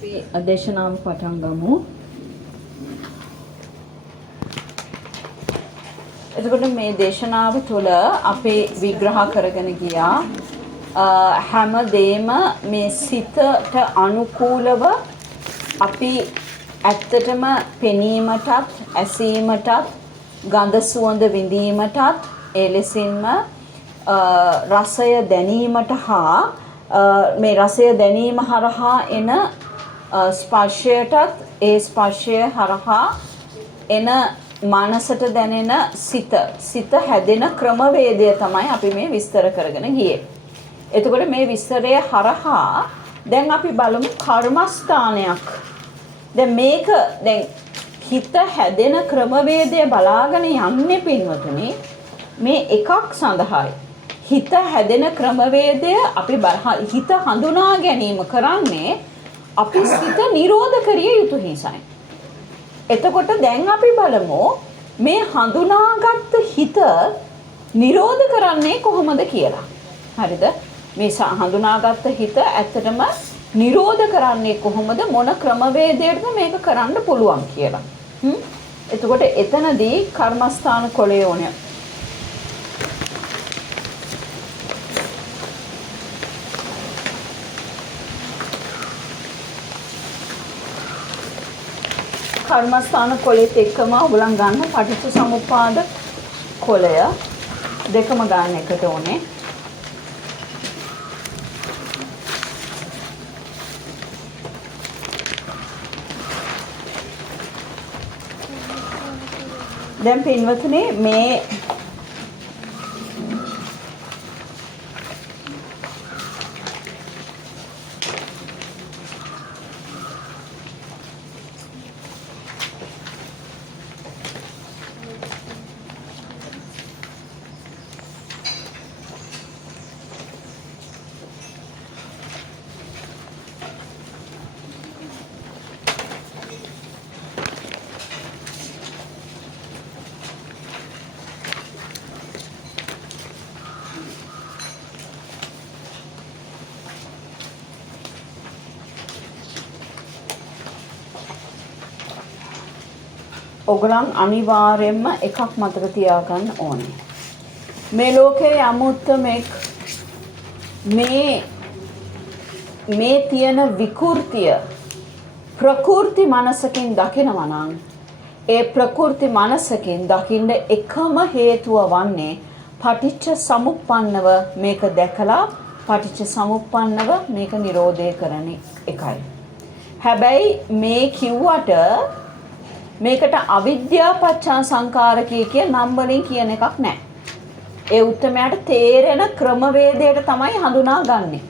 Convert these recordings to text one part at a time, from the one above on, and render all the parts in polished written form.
අපි දේශනාව පටන් ගමු. එතකොට මේ දේශනාව තුළ අපි විග්‍රහ කරගෙන ගියා හැම දෙයක්ම මේ සිතට අනුකූලව අපි ඇත්තටම පෙනීමටත් ඇසීමටත් ගඳ සුවඳ විඳීමටත් ඒ ලෙසින්ම රසය දැනීමට හා මේ රසය දැනීම හරහා එන ස්පර්ශයටත් ඒ ස්පර්ශය හරහා එන මනසට දැනෙන සිත හැදෙන ක්‍රමවේදය තමයි අපි මේ විස්තර කරගෙන ගියේ. එතකොට මේ විස්තරය හරහා දැන් අපි බලමු කර්මස්ථානයක්. දැන් මේක දැන් හිත හැදෙන ක්‍රමවේදය බලාගෙන යන්නේ පින්වතුනි මේ එකක් සඳහායි. හිත හැදෙන ක්‍රමවේදය අපි හිත හඳුනා ගැනීම කරන්නේ අපි සිත නිරෝධ කරිය යුතු හිසයි. එතකොට දැන් අපි බලමු මේ හඳුනාගත් හිත නිරෝධ කරන්නේ කොහොමද කියලා. හරිද? මේ හඳුනාගත් හිත ඇත්තටම නිරෝධ කරන්නේ කොහොමද මොන ක්‍රමවේදයකටද මේක කරන්න පුළුවන් කියලා. එතකොට එතනදී කර්මස්ථාන කොලේ ඕනේ. කර්මස්ථාන කොලෙත් එක්කම ඔයගලන් ගන්න පටිච්ච සමුප්පාද කොලය දෙකම ගන්න එකට ඕනේ. දැන් පින්වතුනි මේ ඔගලන් අනිවාර්යයෙන්ම එකක් මතක තියාගන්න ඕනේ. මේ ලෝකයේ අමුත්තමෙක් මේ තියෙන විකෘතිය ප්‍රකෘති මනසකින් දකිනවා නම් ඒ ප්‍රකෘති මනසකින් දකින්න එකම හේතුව වන්නේ පටිච්ච සමුප්පන්නව මේක දැකලා පටිච්ච සමුප්පන්නව මේක නිරෝධය කරන එකයි. හැබැයි මේ කිව්වට මේකට අවිද්‍යා පත්‍ය සංකාරකය කිය නම් වලින් කියන එකක් නැහැ. ඒ උත්තරමයට තේරෙන ක්‍රමවේදයට තමයි හඳුනාගන්නේ.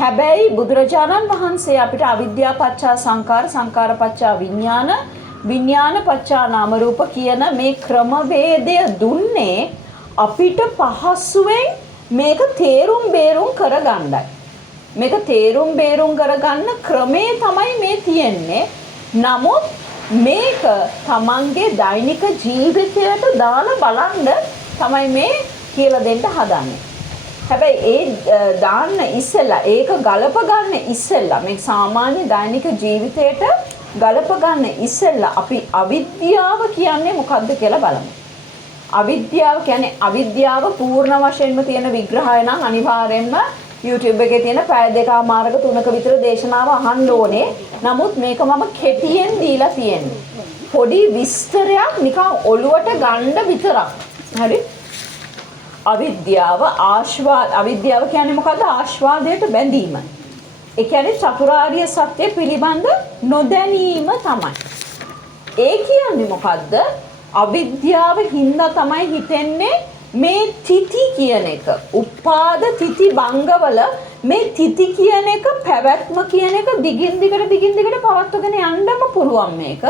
හැබැයි බුදුරජාණන් වහන්සේ අපිට අවිද්‍යා පත්‍ය සංකාර, සංකාර පත්‍ය විඥාන, විඥාන පත්‍ය නාම රූප කියන මේ ක්‍රමවේදය දුන්නේ අපිට පහසුවෙන් මේක තේරුම් බේරුම් කරගන්නයි. මේක තේරුම් බේරුම් කරගන්න ක්‍රමේ තමයි මේ තියෙන්නේ. නමුත් මේක තමන්ගේ දෛනික ජීවිතයට දාලා බලන්න තමයි මේ කියලා දෙන්න හදන්නේ. හැබැයි ඒ දාන්න ඉස්සෙල්ලා ඒක ගලප ගන්න ඉස්සෙල්ලා මේ සාමාන්‍ය දෛනික ජීවිතයට ගලප ගන්න ඉස්සෙල්ලා අපි අවිද්‍යාව කියන්නේ මොකක්ද කියලා බලමු. අවිද්‍යාව කියන්නේ අවිද්‍යාව පූර්ණ වශයෙන්ම තියෙන විග්‍රහය නම් අනිවාර්යෙන්ම YouTube එකේ තියෙන පැය දෙකමාරක 3ක විතර දේශනාව අහන්න ඕනේ. නමුත් මේක මම කෙටියෙන් දීලා තියෙන්නේ. පොඩි විස්තරයක් නිකන් ඔළුවට ගන්න විතරක්. හරි? අවිද්‍යාව අවිද්‍යාව කියන්නේ මොකද්ද? ආස්වාදයට බැඳීම. ඒ කියන්නේ චතුරාර්ය සත්‍ය පිළිබඳ නොදැනීම තමයි. ඒ කියන්නේ මොකද්ද? අවිද්‍යාව හින්දා තමයි හිතෙන්නේ මේ තිති කියන එක උපාද තිති බංගවල මේ තිති කියන එක පැවැත්ම කියන එක දිගින් දිගට පවත්වගෙන යන්නම පුළුවන්. මේක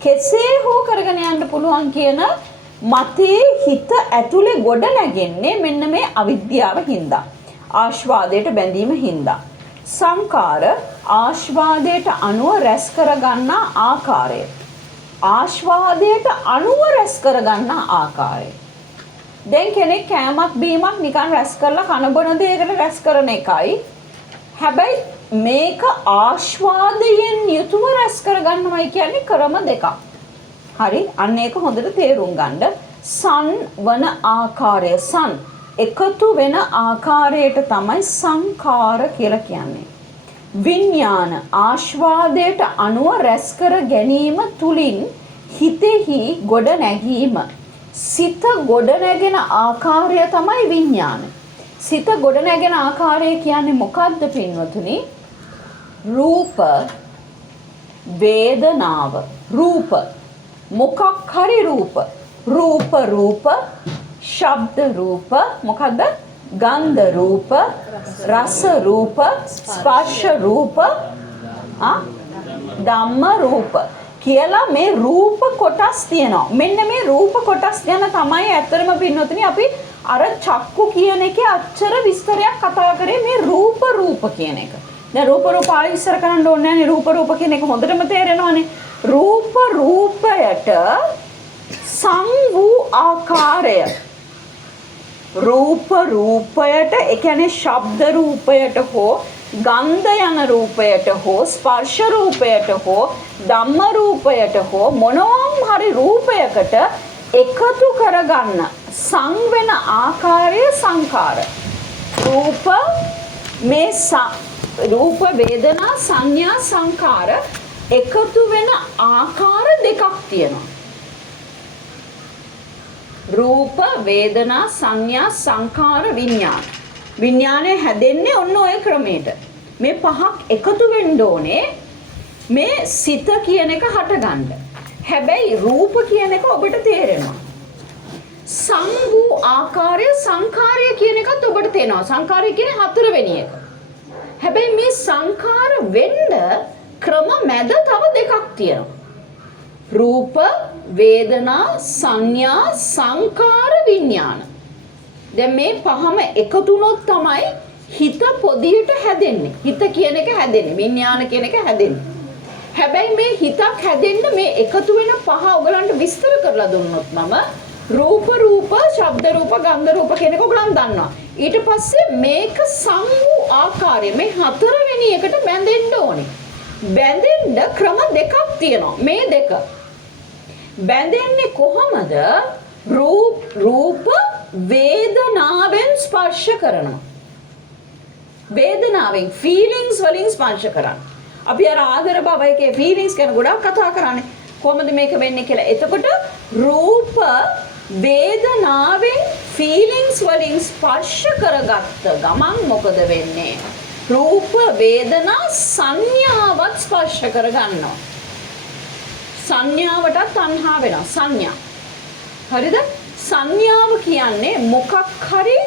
කෙසේ හෝ කරගෙන යන්න පුළුවන් කියන මතේ හිත ඇතුලේ ගොඩ නැගෙන්නේ මෙන්න මේ අවිද්‍යාව හින්දා, ආස්වාදයට බැඳීම හින්දා. සංකාර ආස්වාදයට අනුව රැස් කරගන්නා ආකාරය, ආස්වාදයට අනුව රැස් කරගන්නා ආකාරය. දැන් කෙනෙක් කෑමක් බීමක් නිකන් රැස් කරලා කන බොන දෙයකට රැස් කරන එකයි. හැබැයි මේක ආස්වාදයෙන් යුතුව රැස් කරගන්නවයි කියන්නේ ක්‍රම දෙකක්. හරි අන්න ඒක හොඳට තේරුම් ගන්න. සන් වන ආකාරය සන් එකතු වෙන ආකාරයට තමයි සංඛාර කියලා කියන්නේ. විඥාන ආස්වාදයට අනුව රැස් කර ගැනීම තුලින් හිතෙහි ගොඩ නැගීම. සිත ගොඩ නැගෙන ආකාරය තමයි විඥාන. සිත ගොඩ නැගෙන ආකාරය කියන්නේ මොකද්ද පින්වතුනි? රූප වේදනාව රූප මොකක් හරි රූප රූප ශබ්ද රූප මොකද්ද? ගන්ධ රූප රස රූප ස්පර්ශ රූප ධම්ම රූප කියලා මේ රූප කොටස් තියෙනවා. මෙන්න මේ රූප කොටස් ගැන තමයි ඇත්තටම පින්වතුනි අපි අර චක්කු කියන එකේ අච්චර විස්තරයක් කතා කරේ මේ රූප කියන එක. දැන් රූප ආයෙ විස්තර කරන්න ඕනේ නැහැ නේ. රූප කියන එක හොඳටම තේරෙනවානේ. රූපයට සම් වූ ආකාරය රූපයට ඒ කියන්නේ ශබ්ද රූපයට හෝ ගන්ධ යන රූපයට හෝ ස්පර්ශ රූපයට හෝ ධම්ම රූපයට හෝ මොනවාම් හරි රූපයකට එකතු කරගන්න සං වෙන ආකාරය සංඛාර. රූප මේ රූප වේදනා සංඥා සංඛාර එකතු වෙන ආකාර දෙකක් තියෙනවා. රූප වේදනා සංඥා සංඛාර විඥාන. විඥානය හැදෙන්නේ ඔන්න ඔය ක්‍රමයට. මේ පහක් එකතු වෙන්න ඕනේ මේ සිත කියන එක හටගන්න. හැබැයි රූප කියන එක ඔබට තේරෙනවා. සං වූ ආකාරය සංඛාරය කියන එකත් ඔබට තේරෙනවා. සංඛාරය කියන්නේ හතරවෙනි එක. හැබැයි මේ සංඛාර වෙන්න ක්‍රම මැද තව දෙකක් තියෙනවා. රූප වේදනා සංඥා සංඛාර විඥාන. දැන් මේ පහම එකතු වුණොත් තමයි හිත පොදියට හැදෙන්නේ. හිත කියන එක හැදෙන්නේ. විඥාන කියන එක හැදෙන්නේ. හැබැයි මේ හිතක් හැදෙන්න මේ එකතු වෙන පහ ඔයගලන්ට විස්තර කරලා දුන්නොත් මම රූප ශබ්ද රූප ගන්ධ රූප කියන එක ඔයගලන් දන්නවා. ඊට පස්සේ මේක සම් වූ ආකාරය මේ හතරවෙනි එකට බැඳෙන්න ඕනේ. බැඳෙන්න ක්‍රම දෙකක් තියෙනවා. මේ දෙක බැඳෙන්නේ කොහොමද? රූප වේදනාවෙන් ස්පර්ශ කරනවා. වේදනාවෙන් ෆීලිංග්ස් වලින් ස්පර්ශ කරනවා. අපි අර ආදර භව එකේ ෆීලිංග්ස් ගැන ගොඩක් කතා කරන්නේ. කොහොමද මේක වෙන්නේ කියලා. එතකොට රූප වේදනාවෙන් ෆීලිංග්ස් වලින් ස්පර්ශ කරගත්ත ගමන් මොකද වෙන්නේ? රූප වේදනා සංඥාවත් ස්පර්ශ කරගන්නවා. සංඥාවට තණ්හා වෙනවා. සංඥා. හරිද? සංඥාව කියන්නේ මොකක් හරි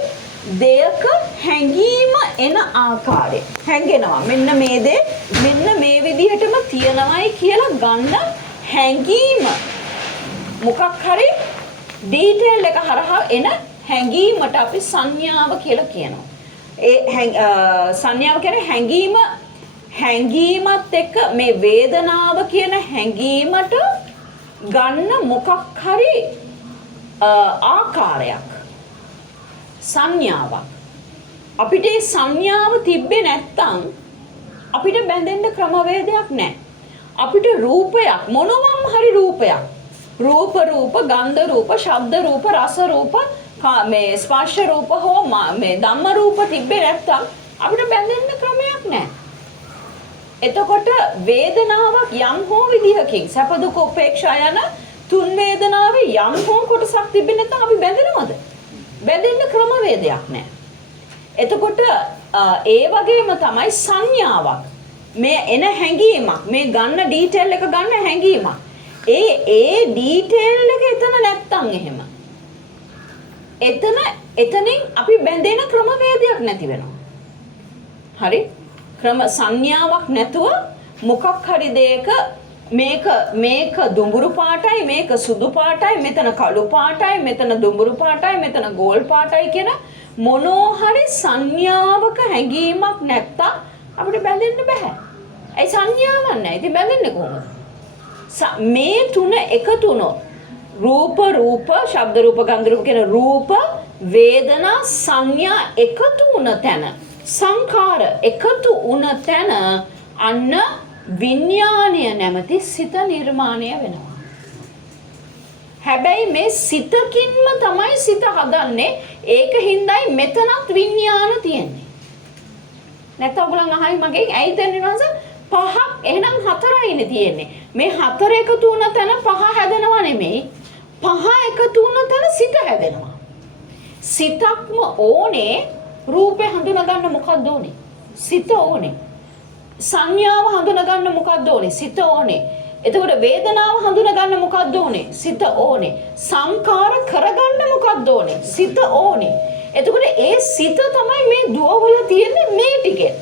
දෙයක හැඟීම එන ආකාරය. හැඟෙනවා. මෙන්න මේ දේ මෙන්න මේ විදිහටම තියනවායි කියලා ගන්න හැඟීම. මොකක් හරි ඩීටේල් එක හරහා එන හැඟීමට අපි සංඥාව කියලා කියනවා. සංඥාව කියන්නේ හැඟීමත් එක්ක මේ වේදනාව කියන හැඟීමට ගන්න මොකක් හරි ආකාරයක් සංඥාවක්. අපිට මේ සංඥාව තිබ්බේ නැත්තම් අපිට බැඳෙන්න ක්‍රමවේදයක් නැහැ. අපිට රූපයක් මොනවම් හරි රූපයක් රූප ගන්ධ රූප ශබ්ද රූප රස රූප මේ ස්පර්ශ රූප හෝ මේ ධම්ම රූප තිබ්බේ නැත්තම් අපිට බැඳෙන්න ක්‍රමයක් නැහැ. එතකොට වේදනාවක් යම් හෝ විදිහකින් සැප දුක උපේක්ෂා යන තුන් වේදනාවේ යම් හෝ කොටසක් තිබෙන්නේ නැත්නම් අපි බැඳෙනවද? බැඳෙන්න ක්‍රමවේදයක් නැහැ. එතකොට ඒ වගේම තමයි සංඥාවක්. මේ එන හැඟීමක් මේ ගන්න ඩීටේල් එක ගන්න හැඟීමක්. ඒ ඩීටේල් එක එතන නැත්තම් එහෙම. එතනින් අපි බැඳෙන ක්‍රමවේදයක් නැති වෙනවා. හරි? සංඥාවක් නැතුව මොකක් හරි දෙයක මේක දුඹුරු පාටයි මේක සුදු පාටයි මෙතන කළු පාටයි මෙතන දුඹුරු පාටයි මෙතන ගෝල් පාටයි කියන මොනෝ හරි සංඥාවක හැඟීමක් නැත්තම් අපිට බැඳෙන්න බෑ. ඒ සංඥාවක් නැහැ. ඉතින් බැඳෙන්නේ කොහොමද? මේ තුන එකතු වුණොත් රූප ශබ්ද රූප ගන්ධ රූප කියන රූප වේදනා සංඥා එකතු වුණ තැන සංඛාර එකතු වුණ තැන අන්න විඥාණය නැමැති සිත නිර්මාණය වෙනවා. හැබැයි මේ සිතකින්ම තමයි සිත හදන්නේ. ඒක හින්දායි මෙතනත් විඥාන තියෙන්නේ. නැත්නම් ඔයගොල්ලන් අහයි මගෙන් ඇයි දැනෙනවද? පහක් එහෙනම් හතරයිනේ තියෙන්නේ. මේ හතර එකතු වුණ තැන පහ හැදෙනව නෙමෙයි. පහ එකතු වුණ තැන සිත හැදෙනවා. සිතක්ම ඕනේ රූපේ හඳුනා ගන්න මොකක්ද ඕනේ? සිත ඕනේ. සංඥාව හඳුනා ගන්න මොකක්ද ඕනේ? සිත ඕනේ. එතකොට වේදනාව හඳුනා ගන්න මොකක්ද ඕනේ? සිත ඕනේ. සංකාර කරගන්න මොකක්ද ඕනේ? සිත ඕනේ. එතකොට ඒ සිත තමයි මේ දුවවල තියෙන්නේ මේ ටිකේ.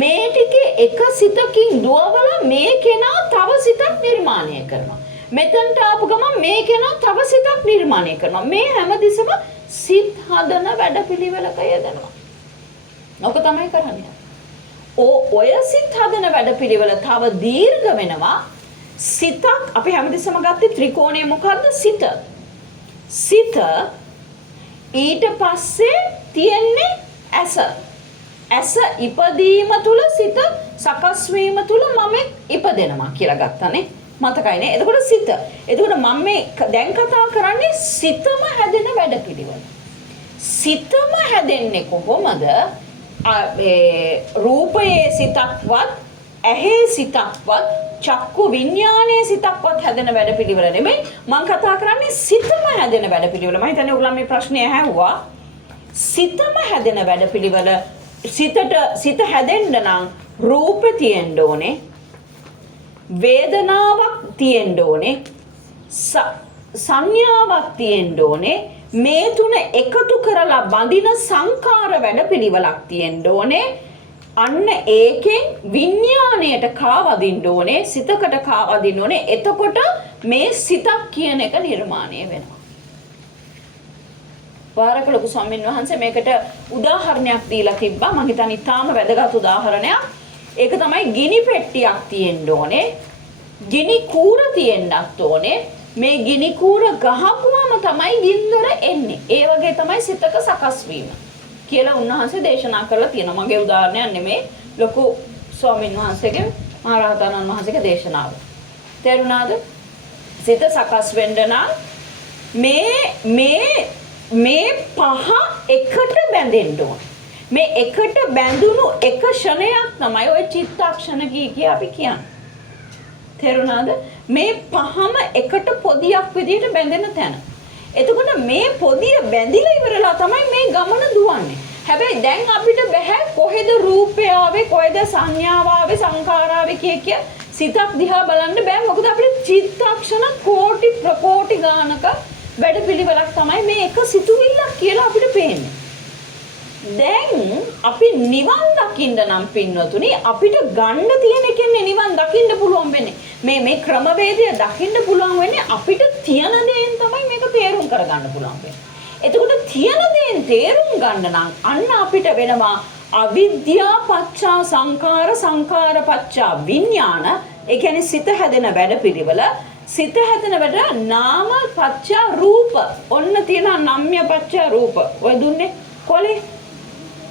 මේ ටිකේ එක සිතකින් දුවවල මේ කෙනා තව සිතක් නිර්මාණය කරනවා. මෙතනට ආපු ගමන් මේ කෙනා තව සිතක් නිර්මාණය කරනවා. මේ හැමදෙසම සිත් හදන වැඩපිළිවෙලක යෙදෙනවා. ඔක තමයි කරන්නේ. ඔය සිත් හදන වැඩපිළිවෙල තව දීර්ඝ වෙනවා. සිතක් අපි හැමදෙස්සම ගත්තේ ත්‍රිකෝණය මොකද්ද? සිත. සිත ඊට පස්සේ තියෙන්නේ ඇස. ඇස ඉපදීම තුල සිත සකස් වීම තුල මම ඉපදෙනවා කියලා ගත්තනේ. මතකයිනේ. එතකොට සිත. එතකොට මම මේ දැන් කතා කරන්නේ සිතම හැදෙන වැඩපිළිවෙල. සිතම හැදෙන්නේ කොහොමද? රූපයේ සිතක්වත් ඇහි සිතක්වත් චක්කු විඥානයේ සිතක්වත් හැදෙන වැඩපිළිවෙල නෙමෙයි මම කතා කරන්නේ සිතම හැදෙන වැඩපිළිවෙල. මම හිතන්නේ ඔයගොල්ලන් මේ ප්‍රශ්නේ ඇහුවා. සිතම හැදෙන වැඩපිළිවෙල සිත හැදෙන්න නම් රූපේ තියෙන්න ඕනේ. වේදනාවක් තියෙන්න ඕනේ. සංඥාවක් තියෙන්න ඕනේ. මේ තුන එකතු කරලා බඳින සංකාර වැඩපිළිවෙලක් තියෙන්න ඕනේ. අන්න ඒකෙන් විඥාණයට කාවදින්න ඕනේ, සිතකට කාවදින්න ඕනේ. එතකොට මේ සිතක් කියන එක නිර්මාණය වෙනවා. වාරක ලොකු ස්වාමීන් වහන්සේ මේකට උදාහරණයක් දීලා තිබ්බා. මම හිතන්නේ ඊටාම වැදගත් උදාහරණයක්. ඒක තමයි ගිනි පෙට්ටියක් තියෙන්න ඕනේ. ගිනි කූර තියෙන්නත් ඕනේ. මේ ගිනි කූර ගහපුවම තමයි ගින්දර එන්නේ. ඒ වගේ තමයි සිතක සකස් වීම කියලා උන්වහන්සේ දේශනා කරලා තියෙනවා. මගේ උදාහරණයක් නෙමෙයි ලොකු ස්වාමීන් වහන්සේගේ මහරහතන් වහන්සේගේ දේශනාව. තේරුණාද? සිත සකස් වෙන්න නම් මේ පහ එකට බැඳෙන්න ඕන. මේ එකට බැඳුණු එක ක්ෂණයක් තමයි ওই චිත්තක්ෂණ කිය අපි කියන්නේ. තේරුණාද? මේ පහම එකට පොදියක් විදිහට බැඳෙන තැන. එතකොට මේ පොදිය බැඳිලා ඉවරලා තමයි මේ ගමන දුවන්නේ. හැබැයි දැන් අපිට බෑ කොහෙද රූපය ආවේ, කොහෙද සංඥාව ආවේ, සංඛාර ආවේ කිය සිතක් දිහා බලන්න බෑ. මොකද අපිට චිත්තක්ෂණ කෝටි ප්‍රකෝටි ගානක වැඩපිළිවෙලක් තමයි මේ එක සිතුවිල්ලක් කියලා අපිට පේන්නේ. දැන් අපි නිවන් දකින්න නම් පින්වතුනි අපිට ගන්න තියෙන එකනේ නිවන් දකින්න පුළුවන් වෙන්නේ. මේ ක්‍රමවේදය දකින්න පුළුවන් වෙන්නේ අපිට තියෙන දේෙන් තමයි මේක තේරුම් කරගන්න පුළුවන් වෙන්නේ. එතකොට තියෙන දේෙන් තේරුම් ගන්න නම් අන්න අපිට වෙනවා අවිද්‍යා පච්චා සංඛාර, සංඛාර පච්චා විඥාන. ඒ කියන්නේ සිත හැදෙන වැඩපිළිවෙල. සිත හැදෙන වැඩ නාම පච්චා රූප. ඔන්න තියෙන නම්ය පච්චා රූප. ඔය දුන්නේ කොලේ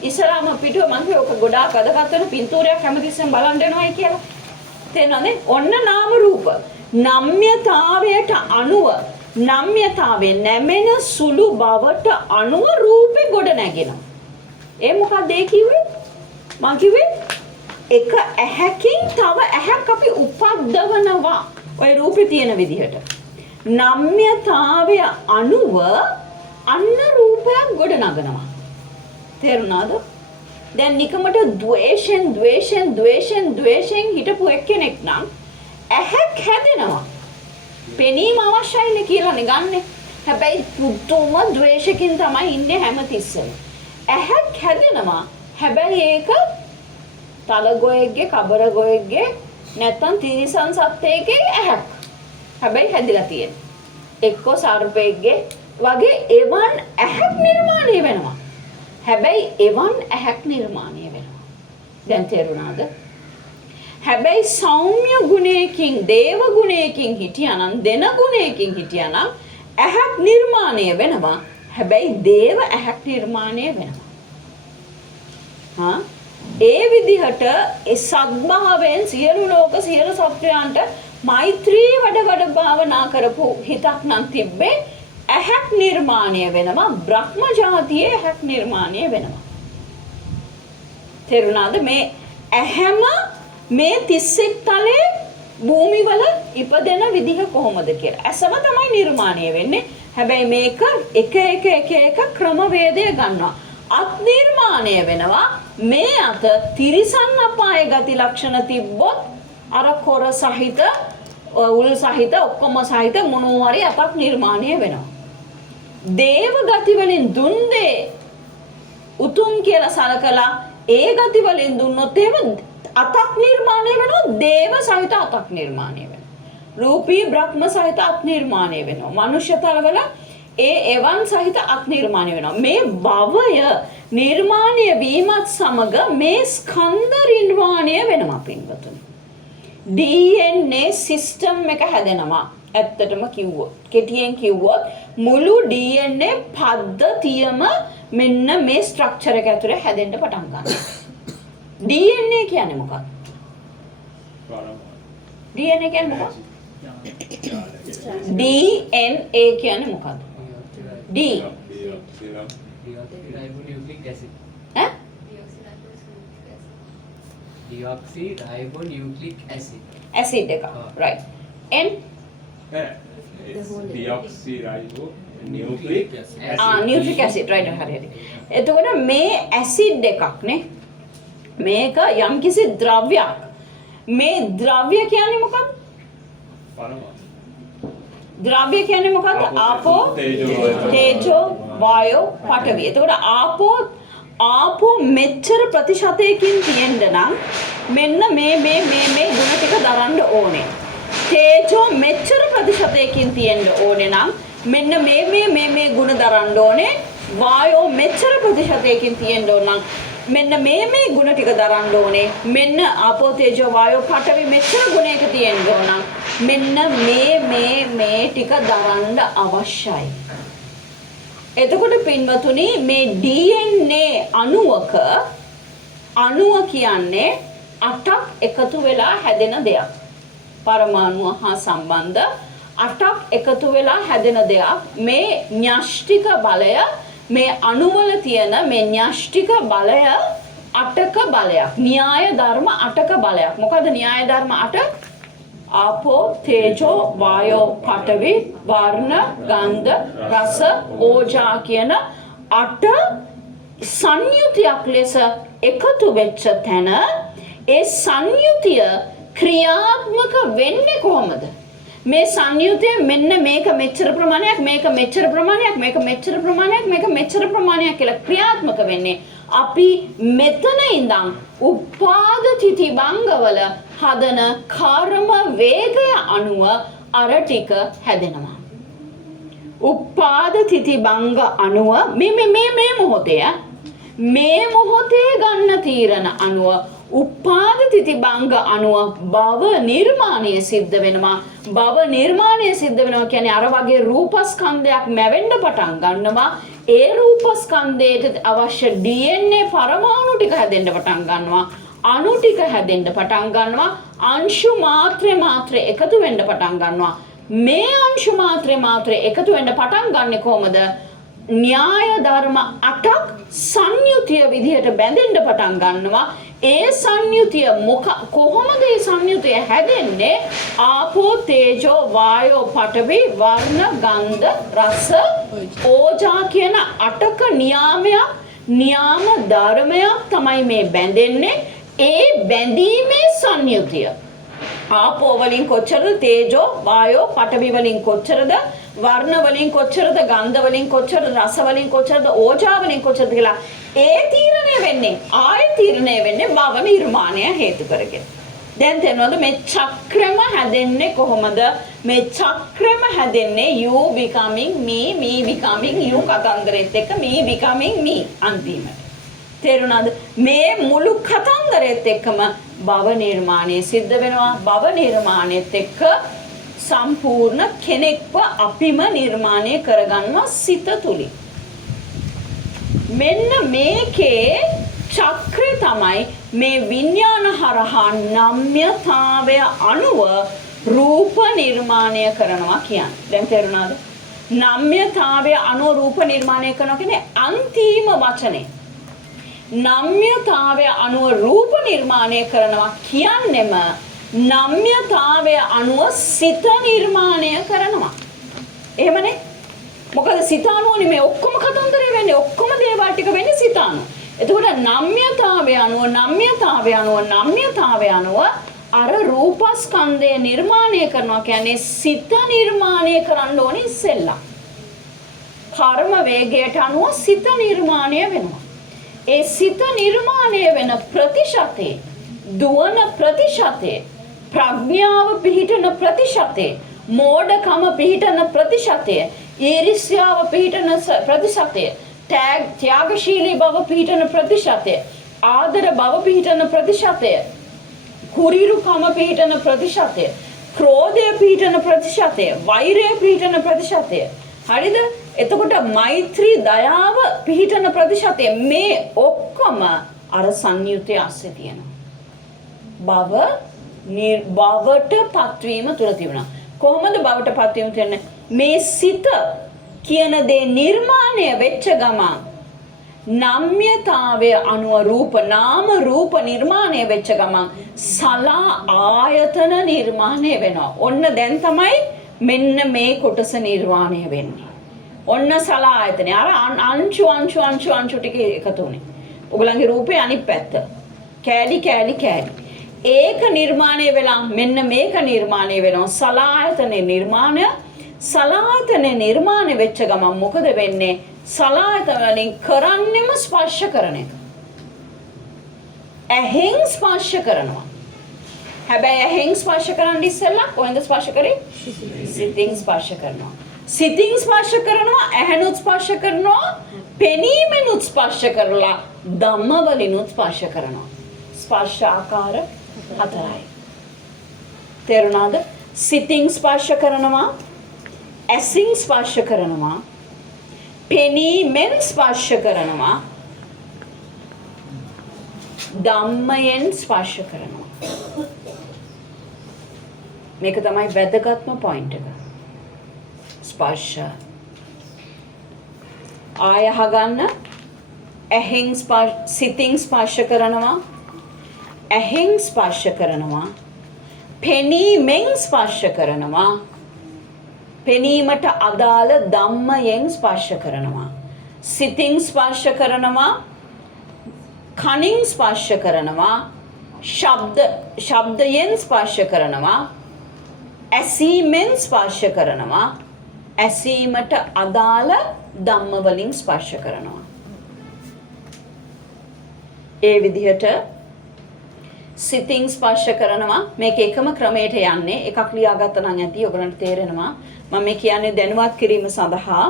ඉස්සරහම පිටුව මං කියෝක ගොඩාක් අදගත් වෙන පින්තූරයක් හැමතිස්සෙම බලන් දෙනවයි කියලා. තේරෙනවද? ඔන්න නාම රූප. නම්‍යතාවයට අනුව නම්‍යතාවේ නැමෙන සුළු බවට අනුව රූපේ ගොඩ නැගෙනවා. ඒ මොකක්ද ඒ කිව්වේ? මං කිව්වේ එක ඇහැකින් තව ඇහැක් අපි උපද්දවනවා. ඔය රූපේ තියෙන විදිහට. නම්‍යතාවය අනුව අන්න රූපයක් ගොඩ නගනවා. තේරුණාද? දැන් නිකමට ද්වේෂෙන් හිටපු එක්කෙනෙක් නම් ඇහැක් හැදෙනවා. පෙනීම අවශ්‍යයිනේ කියලානේ ගන්නෙ. හැබැයි පුදුම ද්වේෂකින් තමයි ඉන්නේ හැමතිස්සෙම. ඇහැක් හැදෙනවා. හැබැයි ඒක තලගොයෙක්ගේ, කබරගොයෙක්ගේ නැත්තම් තිරිසන් සත්ත්වයකගේ ඇහැක්. හැබැයි හැදිලා තියෙන්නේ. එක්කෝ සර්පෙක්ගේ වගේ එවන් ඇහැක් නිර්මාණය වෙනවා. හැබැයි එවන් ඇහැක් නිර්මාණය වෙනවා. දැන් තේරුණාද? හැබැයි සෞම්‍ය ගුණයකින්, දේව ගුණයකින් හිටියානම්, දෙන ගුණයකින් හිටියානම් ඇහැක් නිර්මාණය වෙනවා. හැබැයි දේව ඇහැක් නිර්මාණය වෙනවා. ඒ විදිහට ඒ සද්භාවයෙන් සියලු ලෝක සියලු සත්වයන්ට මෛත්‍රී වඩ භාවනා කරපු හිතක් නම් තිබ්බේ ඇහැක් නිර්මාණය වෙනවා බ්‍රහ්ම ජාතියේ ඇහැක් නිර්මාණය වෙනවා. තේරුණාද මේ ඇහැම මේ 31 තලයේ භූමිවල ඉපදෙන විදිහ කොහොමද කියලා. ඇසම තමයි නිර්මාණය වෙන්නේ. හැබැයි මේක එක ක්‍රමවේදය ගන්නවා. අත් නිර්මාණය වෙනවා මේ අත තිරිසන් අපායේ ගති ලක්ෂණ තිබ්බොත් අර කොර සහිත උල් සහිත ඔක්කොම සහිත මොනවා හරි අතක් නිර්මාණය වෙනවා. දේව ගති වලින් දුන් දේ උතුම් කියලා සලකලා ඒ ගති වලින් දුන්නොත් එහෙම අතක් නිර්මාණය වෙනවා දේව සහිත අතක් නිර්මාණය වෙනවා. රූපී බ්‍රහ්ම සහිත අත් නිර්මාණය වෙනවා. මනුෂ්‍ය තලවල ඒ එවන් සහිත අත් නිර්මාණය වෙනවා. මේ භවය නිර්මාණය වීමත් සමග මේ ස්කන්ධ නිර්මාණය වෙනවා පින්වතුනි. DNA සිස්ටම් එක හැදෙනවා. ඇත්තටම කිව්වොත් කෙටියෙන් කිව්වොත් මුළු DNA පද්ධතියම මෙන්න මේ ස්ට්‍රක්චර් එක ඇතුලේ හැදෙන්න පටන් ගන්නවා. DNA කියන්නේ මොකක්ද? DNA කියන්නේ මොකක්ද? DNA කියන්නේ මොකක්ද? D deoxyribonucleic acid. ඈ? Deoxyribonucleic acid. acid එක. right. N deoxyribonucleic acid. nucleic acid right හරියට. එතකොට මේ ඇසිඩ් එකක් නේ. මේක යම්කිසි ද්‍රව්‍යයක්. මේ ද්‍රව්‍ය කියන්නේ මොකක්ද? ද්‍රව්‍ය කියන්නේ මොකක්ද? ආපෝ, තේජෝ, වායෝ, පඨවි. එතකොට ආපෝ මෙච්චර ප්‍රතිශතයකින් තියෙන්න නම් මෙන්න මේ ගුණ ටික දරන්න ඕනේ. තේජෝ මෙච්චර ප්‍රතිශතයකින් තියෙන්න ඕනේ නම් මෙන්න මේ ගුණ දරන්න ඕනේ. වායෝ මෙච්චර ප්‍රතිශතයකින් තියෙන්න ඕන නම් මෙන්න මේ ගුණ ටික දරන්න ඕනේ. මෙන්න ආපෝ තේජෝ වායෝ පඨවි මෙච්චර ගුණයක තියෙන්න ඕන නම් මෙන්න මේ ටික දරන්න අවශ්‍යයි. එතකොට පින්වතුනි මේ DNA අණුව කියන්නේ 8ක් එකතු වෙලා හැදෙන දෙයක්. පරමාණුව හා සම්බන්ධ 8ක් එකතු වෙලා හැදෙන දෙයක්. මේ න්‍යෂ්ටික බලය මේ අණුවල තියෙන මේ න්‍යෂ්ටික බලය 8ක බලයක්. න්‍යාය ධර්ම 8ක බලයක්. මොකද න්‍යාය ධර්ම 8? ආපෝ තේජෝ වායෝ පඨවි වර්ණ ගන්ධ රස ඕජා කියන 8 සංයුතියක් ලෙස එකතු වෙච්ච තැන ඒ සංයුතිය ක්‍රියාත්මක වෙන්නේ කොහොමද? මේ සංයුතිය මෙන්න මේක මෙච්චර ප්‍රමාණයක් මේක මෙච්චර ප්‍රමාණයක් මේක මෙච්චර ප්‍රමාණයක් මේක මෙච්චර ප්‍රමාණයක් කියලා ක්‍රියාත්මක වෙන්නේ අපි මෙතන ඉඳන් උපාද තිති බංගවල හදන කර්ම වේගය අනුව අර ටික හැදෙනවා. උපාද තිති බංග අනුව මේ මොහොතේ ගන්න තීරණ අනුව උපාද තිති බංග අනුව භව නිර්මාණය සිද්ධ වෙනවා. භව නිර්මාණය සිද්ධ වෙනවා කියන්නේ අර වගේ රූපස්කන්ධයක් මැවෙන්න පටන් ගන්නවා. ඒ රූපස්කන්ධයට අවශ්‍ය DNA පරමාණු ටික හැදෙන්න පටන් ගන්නවා. අණු ටික හැදෙන්න පටන් ගන්නවා. අංශු මාත්‍රේ එකතු වෙන්න පටන් ගන්නවා. මේ අංශු මාත්‍රේ එකතු වෙන්න පටන් ගන්නෙ කොහොමද? න්‍යාය ධර්ම 8ක් සංයුතිය විදිහට බැඳෙන්න පටන් ගන්නවා. ඒ සංයුතිය කොහොමද ඒ සංයුතිය හැදෙන්නේ? ආපෝ තේජෝ වායෝ පඨවි වර්ණ ගන්ධ රස ඕජා කියන 8ක න්‍යාම ධර්මයක් තමයි මේ බැඳෙන්නේ. ඒ බැඳීමේ සංයුතිය ආපෝ වලින් කොච්චරද? තේජෝ වායෝ පඨවි වලින් කොච්චරද? වර්ණ වලින් කොච්චරද? ගන්ධ වලින් කොච්චරද? රස වලින් කොච්චරද? ඕජා වලින් කොච්චරද කියලා ඒ තීරණය වෙන්නේ භව නිර්මාණය හේතු කරගෙන. දැන් තේරෙනවද මේ චක්‍රම හැදෙන්නේ කොහොමද? මේ චක්‍රම හැදෙන්නේ you becoming me becoming you කතන්දරෙත් එක්ක me becoming me අන්තිමට. තේරුණාද? මේ මුළු කතන්දරෙත් එක්කම භව නිර්මාණය සිද්ධ වෙනවා. භව නිර්මාණයත් එක්ක සම්පූර්ණ කෙනෙක්ව අපිම නිර්මාණය කරගන්නවා සිත තුලින්. මෙන්න මේකේ චක්‍රය තමයි මේ විඥාන හරහා නම්‍යතාවය අනුව රූප නිර්මාණය කරනවා කියන්නේ. දැන් තේරුණාද? නම්‍යතාවය අනුව රූප නිර්මාණය කරනවා කියන්නේ අන්තිම වචනේ. නම්‍යතාවය අනුව රූප නිර්මාණය කරනවා කියන්නෙම නම්‍යතාවය අනුව සිත නිර්මාණය කරනවා. එහෙමනේ? මොකද සිත අනුවනේ මේ ඔක්කොම කතන්දරය වෙන්නේ, ඔක්කොම දේවල් ටික වෙන්නේ සිත අනුව. එතකොට නම්‍යතාවය අනුව අර රූපස්කන්ධය නිර්මාණය කරනවා කියන්නේ සිත නිර්මාණය කරන්න ඕනේ ඉස්සෙල්ලා. කර්ම වේගයට අනුව සිත නිර්මාණය වෙනවා. ඒ සිත නිර්මාණය වෙන ප්‍රතිශතේ, දුවන ප්‍රතිශතේ, ප්‍රඥාව පිහිටන ප්‍රතිශතේ, මෝඩකම පිහිටන ප්‍රතිශතේ, ඊර්ෂ්‍යාව පිහිටන ප්‍රතිශතේ, ත්‍යාගශීලී බව පිහිටන ප්‍රතිශතේ, ආදර බව පිහිටන ප්‍රතිශතේ, කුරිරුකම පිහිටන ප්‍රතිශතය, ක්‍රෝධය පිහිටන ප්‍රතිශතය, වෛරය පිහිටන ප්‍රතිශතය. හරිද? එතකොට මෛත්‍රී දයාව පිහිටන ප්‍රතිශතය මේ ඔක්කොම අර සංයුත්තේ ASCII තියෙනවා. බවට පත්වීම තුල තිබුණා. කොහොමද බවට පත්වීම තියෙන්නේ? මේ සිත කියන දේ නිර්මාණය වෙච්ච ගමන් නම්‍යතාවය අනුව රූප නාම රූප නිර්මාණය වෙච්ච ගමන් සලා ආයතන නිර්මාණය වෙනවා. ඔන්න දැන් තමයි මෙන්න මේ කොටස නිර්මාණය වෙන්නේ. ඔන්න සලා ආයතනය. අර අංශු ටික එකතු වුණේ. ඔයගලන්ගේ රූපේ අනිත් පැත්ත. කෑලි. ඒක නිර්මාණය වෙලා මෙන්න මේක නිර්මාණය වෙනවා. සලා ආයතනේ නිර්මාණය වෙච්ච ගමන් මොකද වෙන්නේ? සලායතන වලින් කරන්නෙම ස්පර්ශ කරන එක. ඇහෙන් ස්පර්ශ කරනවා. හැබැයි ඇහෙන් ස්පර්ශ කරන්න ඉස්සෙල්ලා කොහෙන්ද ස්පර්ශ කරේ? සිතින් ස්පර්ශ කරනවා. සිතින් ස්පර්ශ කරනවා, ඇහෙනුත් ස්පර්ශ කරනවා, පෙනීමෙනුත් ස්පර්ශ කරලා ධම්ම වලිනුත් ස්පර්ශ කරනවා. ස්පර්ශ ආකාර 4යි. තේරුණාද? සිතින් ස්පර්ශ කරනවා, ඇසින් ස්පර්ශ කරනවා, පෙනීමෙන් ස්පර්ශ කරනවා, ධම්මයෙන් ස්පර්ශ කරනවා. මේක තමයි වැදගත්ම පොයින්ට් එක. ස්පර්ශ. ආය අහගන්න. ඇහෙන් සිතින් ස්පර්ශ කරනවා, ඇහෙන් ස්පර්ශ කරනවා, පෙනීමෙන් ස්පර්ශ කරනවා, පෙනීමට අදාළ ධම්මයෙන් ස්පර්ශ කරනවා, සිතින් ස්පර්ශ කරනවා, කනින් ස්පර්ශ කරනවා, ශබ්දයෙන් ස්පර්ශ කරනවා, ඇසීමෙන් ස්පර්ශ කරනවා, ඇසීමට අදාළ ධම්ම වලින් ස්පර්ශ කරනවා. ඒ විදිහට සිතින් ස්පර්ශ කරනවා. මේක එකම ක්‍රමයට යන්නේ. එකක් ලියාගත්ත නම් ඇති ඔයගලන්ට තේරෙනවා. මම මේ කියන්නේ දැනුවත් කිරීම සඳහා.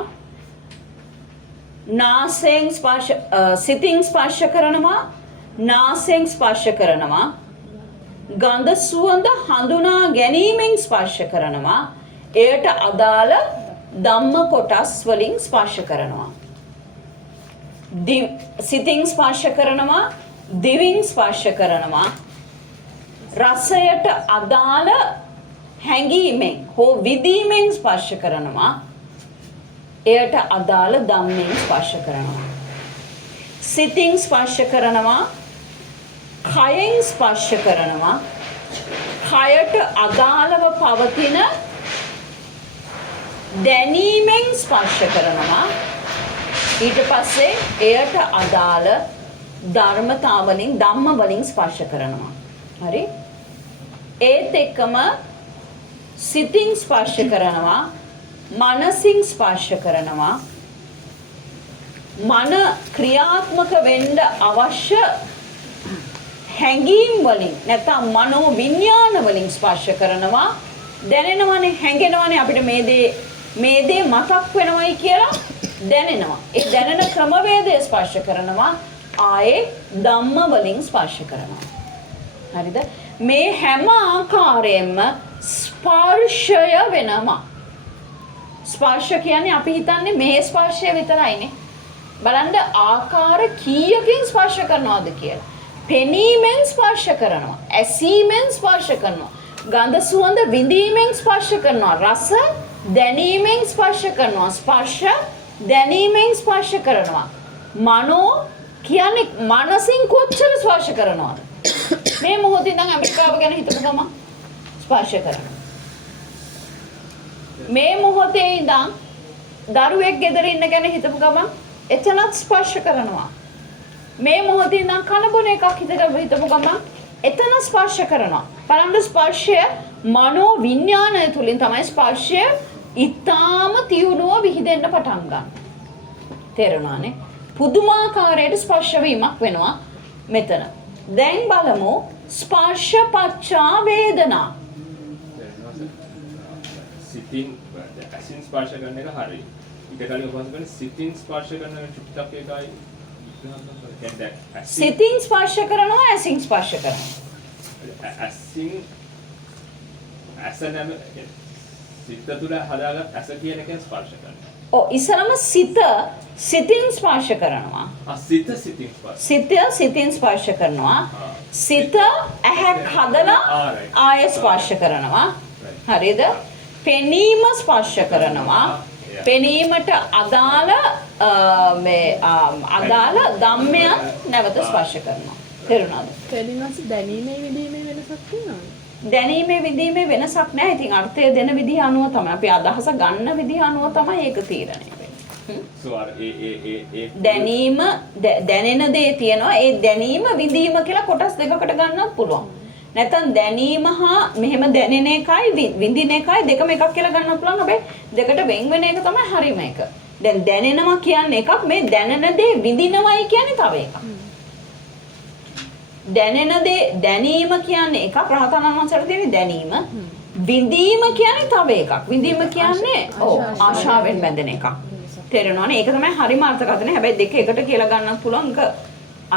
නාසයෙන් සිතින් ස්පර්ශ කරනවා, නාසයෙන් ස්පර්ශ කරනවා, ගඳ සුවඳ හඳුනා ගැනීමෙන් ස්පර්ශ කරනවා, එයට අදාළ ධම්ම කොටස් වලින් ස්පර්ශ කරනවා. සිතින් ස්පර්ශ කරනවා, දිවින් ස්පර්ශ කරනවා, රසයට අදාළ හැඟීමෙන් හෝ විදීමෙන් ස්පර්ශ කරනවා, එයට අදාළ ධම්මෙන් ස්පර්ශ කරනවා. සිතින් ස්පර්ශ කරනවා, කයෙන් ස්පර්ශ කරනවා, කයට අදාළව පවතින දැනීමෙන් ස්පර්ශ කරනවා, ඊට පස්සේ එයට අදාළ ධර්මතාවලින් ධම්ම වලින් ස්පර්ශ කරනවා. හරි? ඒත් එක්කම සිතින් ස්පර්ශ කරනවා, මනසින් ස්පර්ශ කරනවා, මන ක්‍රියාත්මක වෙන්න අවශ්‍ය හැඟීම් වලින් නැත්නම් මනෝ විඥාන වලින් ස්පර්ශ කරනවා. දැනෙනවනේ, හැඟෙනවනේ අපිට මේ දේ මතක් වෙනවයි කියලා දැනෙනවා. ඒ දැනෙන ක්‍රමවේදය ස්පර්ශ කරනවා, ආයේ ධම්ම වලින් ස්පර්ශ කරනවා. හරිද? මේ හැම ආකාරයෙන්ම ස්පර්ශය වෙනවා. ස්පර්ශ කියන්නේ අපි හිතන්නේ මේ ස්පර්ශය විතරයිනේ. බලන්න ආකාර කීයකින් ස්පර්ශ කරනවද කියලා. පෙනීමෙන් ස්පර්ශ කරනවා. ඇසීමෙන් ස්පර්ශ කරනවා. ගන්ධ සුවඳ විඳීමෙන් ස්පර්ශ කරනවා. රස දැනීමෙන් ස්පර්ශ කරනවා. ස්පර්ශ දැනීමෙන් ස්පර්ශ කරනවා. මනෝ කියන්නේ මනසින් කොච්චර ස්පර්ශ කරනවද? මේ මොහොතේ ඉඳන් ඇමරිකාව ගැන හිතපු ගමන් ස්පර්ශ කරනවා. මේ මොහොතේ ඉඳන් දරුවෙක් ගෙදර ඉන්න ගැන හිතපු ගමන් එතනත් ස්පර්ශ කරනවා. මේ මොහොතේ ඉඳන් කන බොන එකක් හිතපු ගමන් එතන ස්පර්ශ කරනවා. බලන්න ස්පර්ශය මනෝ විඥානය තුලින් තමයි ස්පර්ශය ඊටාම තියුණුව විහිදෙන්න පටන් ගන්න. තේරුණානේ? පුදුමාකාරයට ස්පර්ශ වීමක් වෙනවා මෙතන. දැන් බලමු ස්පර්ශ පච්චා වේදනා. සිතින් ඇසින් ස්පර්ශ කරන එක හරි. ඊට කලින් ඔබ හිතන්නේ සිතින් ස්පර්ශ කරන චුට්ටක් එකයි සිතින් ස්පර්ශ කරනවා ඇසින් ස්පර්ශ කරනවා. ඇසින් ඇසනම සිත තුළ හදාගත් ඇස කියන එකෙන් ස්පර්ශ කරනවා. ඔව් ඉස්සරම සිතින් ස්පර්ශ කරනවා. සිත සිතින් ස්පර්ශ. සිතින් ස්පර්ශ කරනවා. සිත ඇහැක් හදලා ආයෙ ස්පර්ශ කරනවා. හරිද? පෙනීම ස්පර්ශ කරනවා. පෙනීමට අදාළ අදාළ ධම්මයන් නැවත ස්පර්ශ කරනවා. තේරුණාද? කෙලින්වස් දැනීමේ විදීමේ වෙනසක් තියෙනවද? දැනීමේ විදීමේ වෙනසක් නැහැ. ඉතින් අර්ථය දෙන විදිහ අනුව තමයි අපි අදහස ගන්න විදිහ අනුව තමයි ඒක තීරණය වෙන්නේ. So ඒ දැනීම දැනෙන දේ තියෙනවා. ඒ දැනීම විදීම කියලා කොටස් දෙකකට ගන්නත් පුළුවන්. නැත්නම් දැනීම හා මෙහෙම දැනෙන එකයි විඳින එකයි දෙකම එකක් කියලා ගන්නත් පුළුවන්. හැබැයි දෙකට වෙන් වෙන එක තමයි හරිම එක. දැන් දැනෙනවා කියන්නේ එකක්, මේ දැනෙන දේ විඳිනවයි කියන්නේ තව එකක්. දැනෙන දේ දැනීම කියන්නේ එකක්, රහතන් වහන්සේලා තියෙන දැනීම. විඳීම කියන්නේ තව එකක්. විඳීම කියන්නේ ආශාවෙන් බැඳෙන එකක්. තේරෙනවනේ? ඒක තමයි හරිම අර්ථකථනය. හැබැයි දෙක එකට කියලා ගන්නත් පුළුවන්.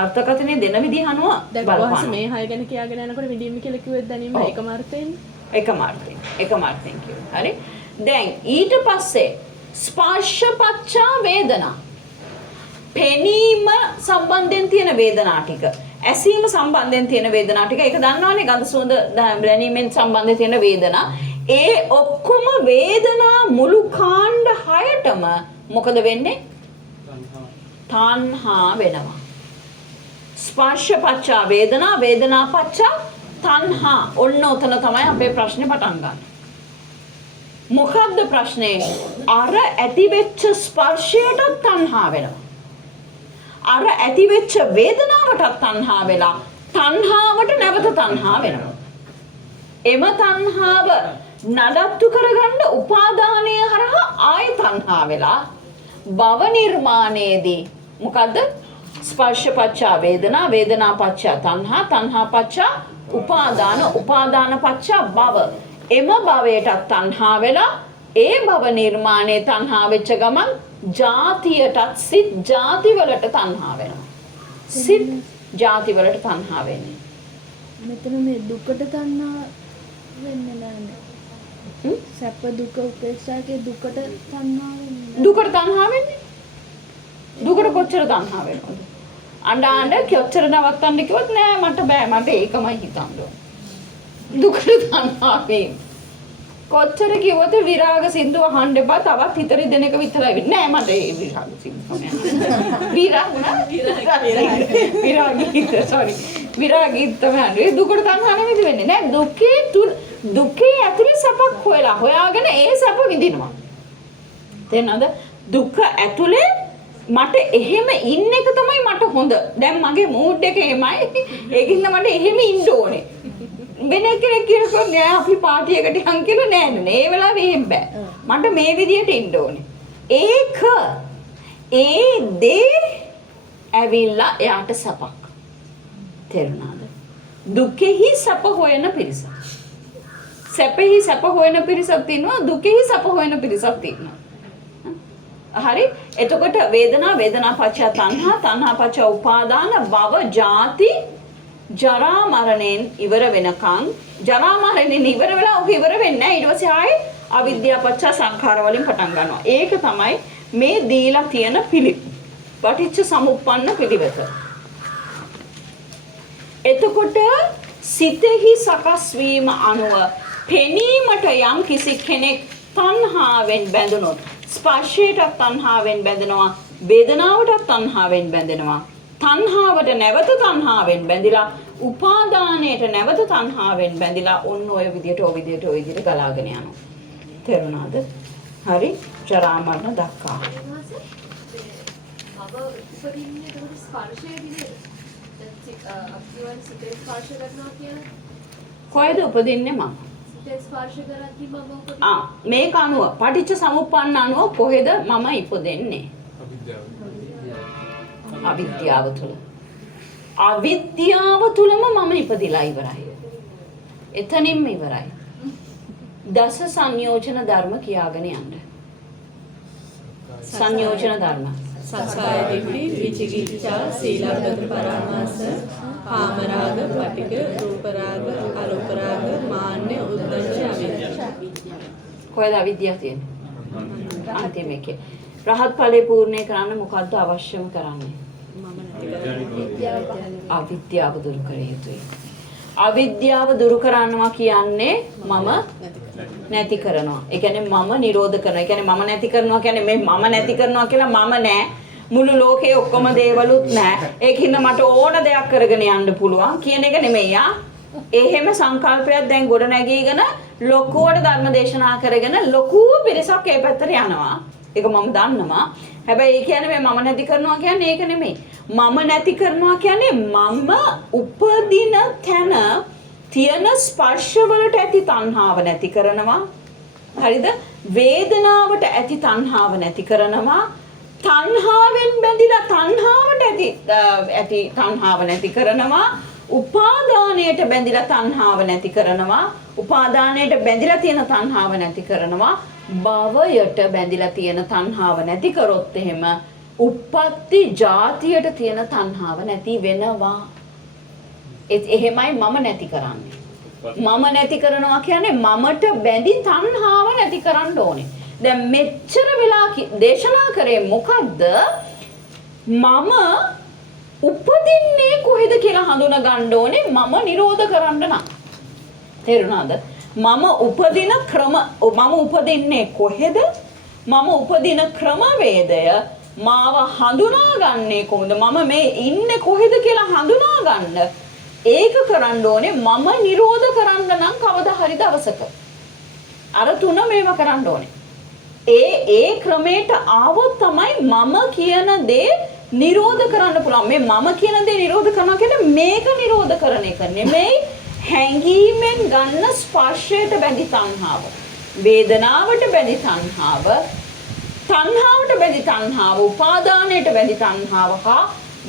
අර්ථකථනය දෙන විදිහ අනුව බලපාන. මේ හය ගැන කියාගෙන යනකොට විදීම කියලා කිව්වෙත් දැනීම එකම අර්ථයෙන්. එකම අර්ථයෙන් කියුවා. හරි? දැන් ඊට පස්සේ ස්පර්ශපච්චා වේදනා. පෙනීම සම්බන්ධයෙන් තියෙන වේදනා ටික. ඇසීම සම්බන්ධයෙන් තියෙන වේදනා ටික. ඒක දන්නවනේ ගඳ සුවඳ දැනීමෙන් සම්බන්ධයෙන් තියෙන වේදනා. ඒ ඔක්කොම වේදනා මුළු කාණ්ඩ 6ටම මොකද වෙන්නේ? තණ්හා වෙනවා. ස්පර්ශ පච්චා වේදනා, වේදනා පච්චා තණ්හා. ඔන්න ඔතන තමයි අපේ ප්‍රශ්නේ පටන් ගන්න. මොකද්ද ප්‍රශ්නේ? අර ඇතිවෙච්ච ස්පර්ශයට තණ්හා වෙනවා. අර ඇතිවෙච්ච වේදනාවට තණ්හා වෙලා තණ්හාවට නැවත තණ්හා වෙනවා. එම තණ්හාව නඩත්තු කරගන්න උපාදානය හරහා ආය තණ්හා වෙලා භව නිර්මාණයේදී මොකද්ද? ස්පර්ශපච්චා වේදනා, වේදනා පච්චා තණ්හා, තණ්හා පච්චා උපාදාන, උපාදාන පච්චා භව. එම භවයටත් තණ්හා වෙලා ඒ භව නිර්මාණයේ තණ්හා වෙච්ච ගමන් ජාතියටත් සිත් ජාති වලට තණ්හා වෙනවා. සිත් ජාති වලට තණ්හා වෙන්නේ. මෙතන මේ දුකට තණ්හා වෙන්නේ නැහැ. සැප දුක උපේක්ෂාගේ දුකට තණ්හා වෙන්නේ. දුකට තණ්හා වෙන්නේ? දුකට කොච්චර තණ්හා වෙනවද? අඬ කොච්චර නවත්තන්න කිව්වොත් නෑ මට බෑ, මට ඒකමයි හිතන්න ඕන. දුකට තණ්හා වෙන්නේ. කොච්චර කිව්වොත් විරාග සින්දුව අහන්න එපා, තවත් හිතරි දෙන එක විතරයි වෙන්නේ. නෑ මට ඒ විරාග සින්දුව නෑ. විරාගීත තමයි. දුකට තණ්හා නෙමෙයි වෙන්නේ. නෑ දුකේ ඇතුලේ සැපක් හොයාගෙන ඒ සැප විඳිනවා. තේරෙනවද? දුක ඇතුලේ මට එහෙම ඉන්න එක තමයි මට හොඳ. දැන් මගේ මූඩ් එක එහෙමයි. ඒකින්ද මට එහෙම ඉන්න ඕනේ. වෙන කෙනෙක් කියනකොට නෑ අපි පාටි එකට යන් කියලා නෑ නේ. ඒ වෙලාවෙ එහෙම බෑ. මට මේ විදියට ඉන්න ඕනේ. ඒක ඒ දේ ඇවිල්ලා එයාට සපක්. තේරුණාද? දුකෙහි සැප හොයන පිරිස. සැපෙහි සැප හොයන පිරිසක් තියෙනවා, දුකෙහි සැප හොයන පිරිසක් තියෙනවා. හරි? එතකොට වේදනා, වේදනා පච්චා තණ්හා, තණ්හා පච්චා උපාදාන, භව ජාති ජරා මරණයෙන් ඉවර වෙනකන්, ජරා මරණයෙන් ඉවර වෙලා ඔක ඉවර වෙන්නේ නැහැ. ඊට පස්සේ ආයේ අවිද්‍යාව පච්චා සංඛාර වලින් පටන් ගන්නවා. ඒක තමයි මේ දීලා තියෙන පිළිවෙත. පටිච්ච සමුප්පන්න පිළිවෙත. එතකොට සිතෙහි සකස් වීම අනුව පෙනීමට යම් කිසි කෙනෙක් තණ්හාවෙන් බැඳුනොත් ස්පර්ශයට තණ්හාවෙන් බැඳෙනවා වේදනාවට තණ්හාවෙන් බැඳෙනවා තණ්හාවට නැවත තණ්හාවෙන් බැඳිලා උපාදානයට නැවත තණ්හාවෙන් බැඳිලා ඔන්න ඔය විදියට ගලාගෙන යනවා තේරුණාද හරි ජරා මරණ දක්වා උපදින්නේ ඒකට ස්පර්ශයේ විදිහට අපිවන් සිතේ ස්පර්ශ කරනවා කියන්නේ කොහෙද උපදින්නේ මම සිතේ ස්පර්ශ කරද්දී මම උපදින්නේ මේක අනුව පටිච්ච සමුප්පන්න අනුව කොහෙද මම ඉපදෙන්නේ අවිද්‍යාව තුල අවිද්‍යාව තුලම මම ඉපදිලා ඉවරයි එතනින්ම ඉවරයි දස සංයෝජන ධර්ම කියාගෙන යන්න සංයෝජන ධර්ම සක්කාය දිට්ඨි විචිකිච්ඡා සීලබ්බත පරාමාස කාමරාග පටික රූපරාග අරූපරාග මාන්න උද්දච්ච අවිද්‍යාව කොහෙද අවිද්‍යාව තියෙන්නේ අන්තිම එකේ රහත් ඵලේ පූර්ණේ කරන්න මොකද්ද අවශ්‍යම කරන්නේ අවිද්‍යාව දුරු කර යුතුයි අවිද්‍යාව දුරු කරනවා කියන්නේ මම නැති කරනවා. ඒ කියන්නේ මම නිරෝධ කරනවා. ඒ කියන්නේ මම නැති කරනවා කියන්නේ මේ මම නැති කරනවා කියලා මම නෑ. මුළු ලෝකේ ඔක්කොම දේවලුත් නෑ. ඒකින්න මට ඕන දෙයක් කරගෙන යන්න පුළුවන් කියන එක නෙමෙයි ආ. එහෙම සංකල්පයක් දැන් ගොඩ නැගීගෙන ලොකුවට ධර්ම දේශනා කරගෙන ලොකු පිරිසක් ඒ පැත්තට යනවා. ඒක මම දන්නවා. හැබැයි ඒ කියන්නේ මේ මම නැති කරනවා කියන්නේ ඒක නෙමෙයි. මම නැති කරනවා කියන්නේ මම උපදින තැන තියෙන ස්පර්ශ වලට ඇති තණ්හාව නැති කරනවා. හරිද? වේදනාවට ඇති තණ්හාව නැති කරනවා. තණ්හාවෙන් බැඳිලා තණ්හාවට ඇති තණ්හාව නැති කරනවා. උපාදානයට බැඳිලා තණ්හාව නැති කරනවා. උපාදානයට බැඳිලා තියෙන තණ්හාව නැති කරනවා. භවයට බැඳිලා තියෙන තණ්හාව නැති කරොත් එහෙම උප්පත්ති ජාතියට තියෙන තණ්හාව නැති වෙනවා. එහෙමයි මම නැති කරන්නේ. මම නැති කරනවා කියන්නේ මමට බැඳි තණ්හාව නැති කරන්න ඕනේ. දැන් මෙච්චර වෙලා දේශනා කරේ මොකද්ද? මම උපදින්නේ කොහෙද කියලා හඳුනා ගන්න ඕනේ මම නිරෝධ කරන්න නම්. තේරුණාද? මම උපදින ක්‍රම මම උපදින්නේ කොහෙද? මම උපදින ක්‍රමවේදය මාව හඳුනාගන්නේ කොහොමද? මම මේ ඉන්නේ කොහෙද කියලා හඳුනා ගන්න. ඒක කරන්න ඕනේ මම නිරෝධ කරන්න නම් කවදා හරි දවසක. අර තුන මේව කරන්න ඕනේ. ඒ ක්‍රමයට ආවොත් තමයි මම කියන දේ නිරෝධ කරන්න පුළුවන්. මේ මම කියන දේ නිරෝධ කරනවා කියන්නේ මේක නිරෝධ කරන එක නෙමෙයි. හැඟීමෙන් ගන්න ස්පර්ශයට බැඳි තණ්හාව. වේදනාවට බැඳි තණ්හාව. තණ්හාවට බැඳි තණ්හාව. උපාදානයට බැඳි තණ්හාව හා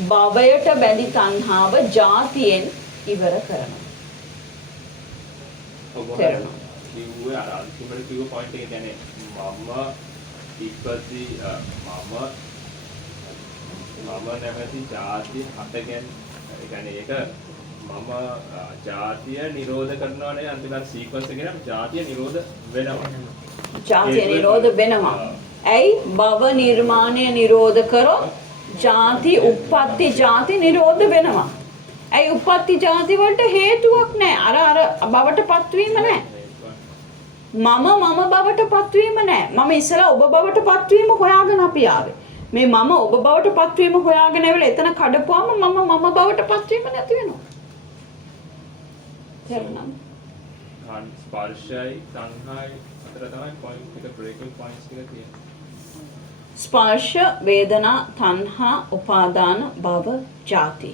භවයට බැඳි තණ්හාව ජාතියෙන් ඉවර කරනවා. කිව්වේ අර අන්තිමට කිව්ව පොයින්ට් එක දැනේ මම ඉපදි මම නැමැති ජාති හටගෙන ඒ කියන්නේ ඒක මම ජාතිය නිරෝධ කරනවා නේ අන්තිමට සීක්වන්ස් එකේ නම් ජාතිය නිරෝධ වෙනවා. ජාතිය නිරෝධ වෙනවා. ඇයි භව නිර්මාණය නිරෝධ කරොත් ජාති උප්පත්ති ජාති නිරෝධ වෙනවා. ඇයි උප්පත්ති ජාති වලට හේතුවක් නැහැ. අර භවට පත්වීම නැහැ. මම බවට පත්වීම නැහැ. මම ඉස්සලා ඔබ බවට පත්වීම හොයාගෙන අපි ආවේ. මේ මම ඔබ බවට පත්වීම හොයාගෙන ඇවිල්ලා එතන කඩපුවාම මම බවට පත්වීම නැති වෙනවා. තේරුණාද? ස්පර්ශයි තණ්හායි අතර තමයි පොයින්ට් එක බ්‍රේකින් පොයින්ට්ස් ටික තියෙන්නේ. ස්පර්ශ වේදනා තණ්හා උපාදාන භව ජාති.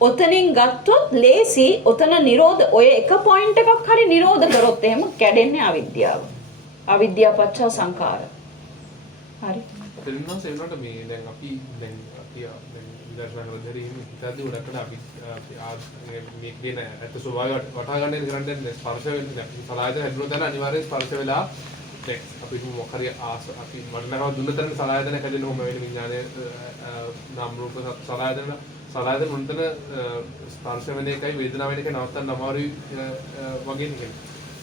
ඔතනින් ගත්තොත් ලේසි ඔතන නිරෝධ ඔය එක පොයින්ට් එකක් හරි නිරෝධ කරොත් එහෙම කැඩෙන්නේ අවිද්‍යාව. අවිද්‍යාව පත්‍ය සංඛාර. හරි. එතනනම් සෙන්නට මේ දැන් අපි විදර්ශනා කරද්දී හිතද්දී උඩකට අපි මේ කියන අත ස්වභාවය වටහා ගන්න කරන්නේ දැන් ස්පර්ශ වෙන්නේ සලආයතන හැදුණා දැන් අනිවාර්යෙන් ස්පර්ශ වෙලා දැන් අපි මොකක් හරි අපි මරණව දුන්න තැන සලආයතන හැදෙන මොම වෙන විඥානයේ නාම රූප සලආයතන මුන්තන ස්පර්ශ වෙන එකයි වේදනාව වෙන එකයි නවත්තන්න අමාරුයි වගේ නෙමෙයි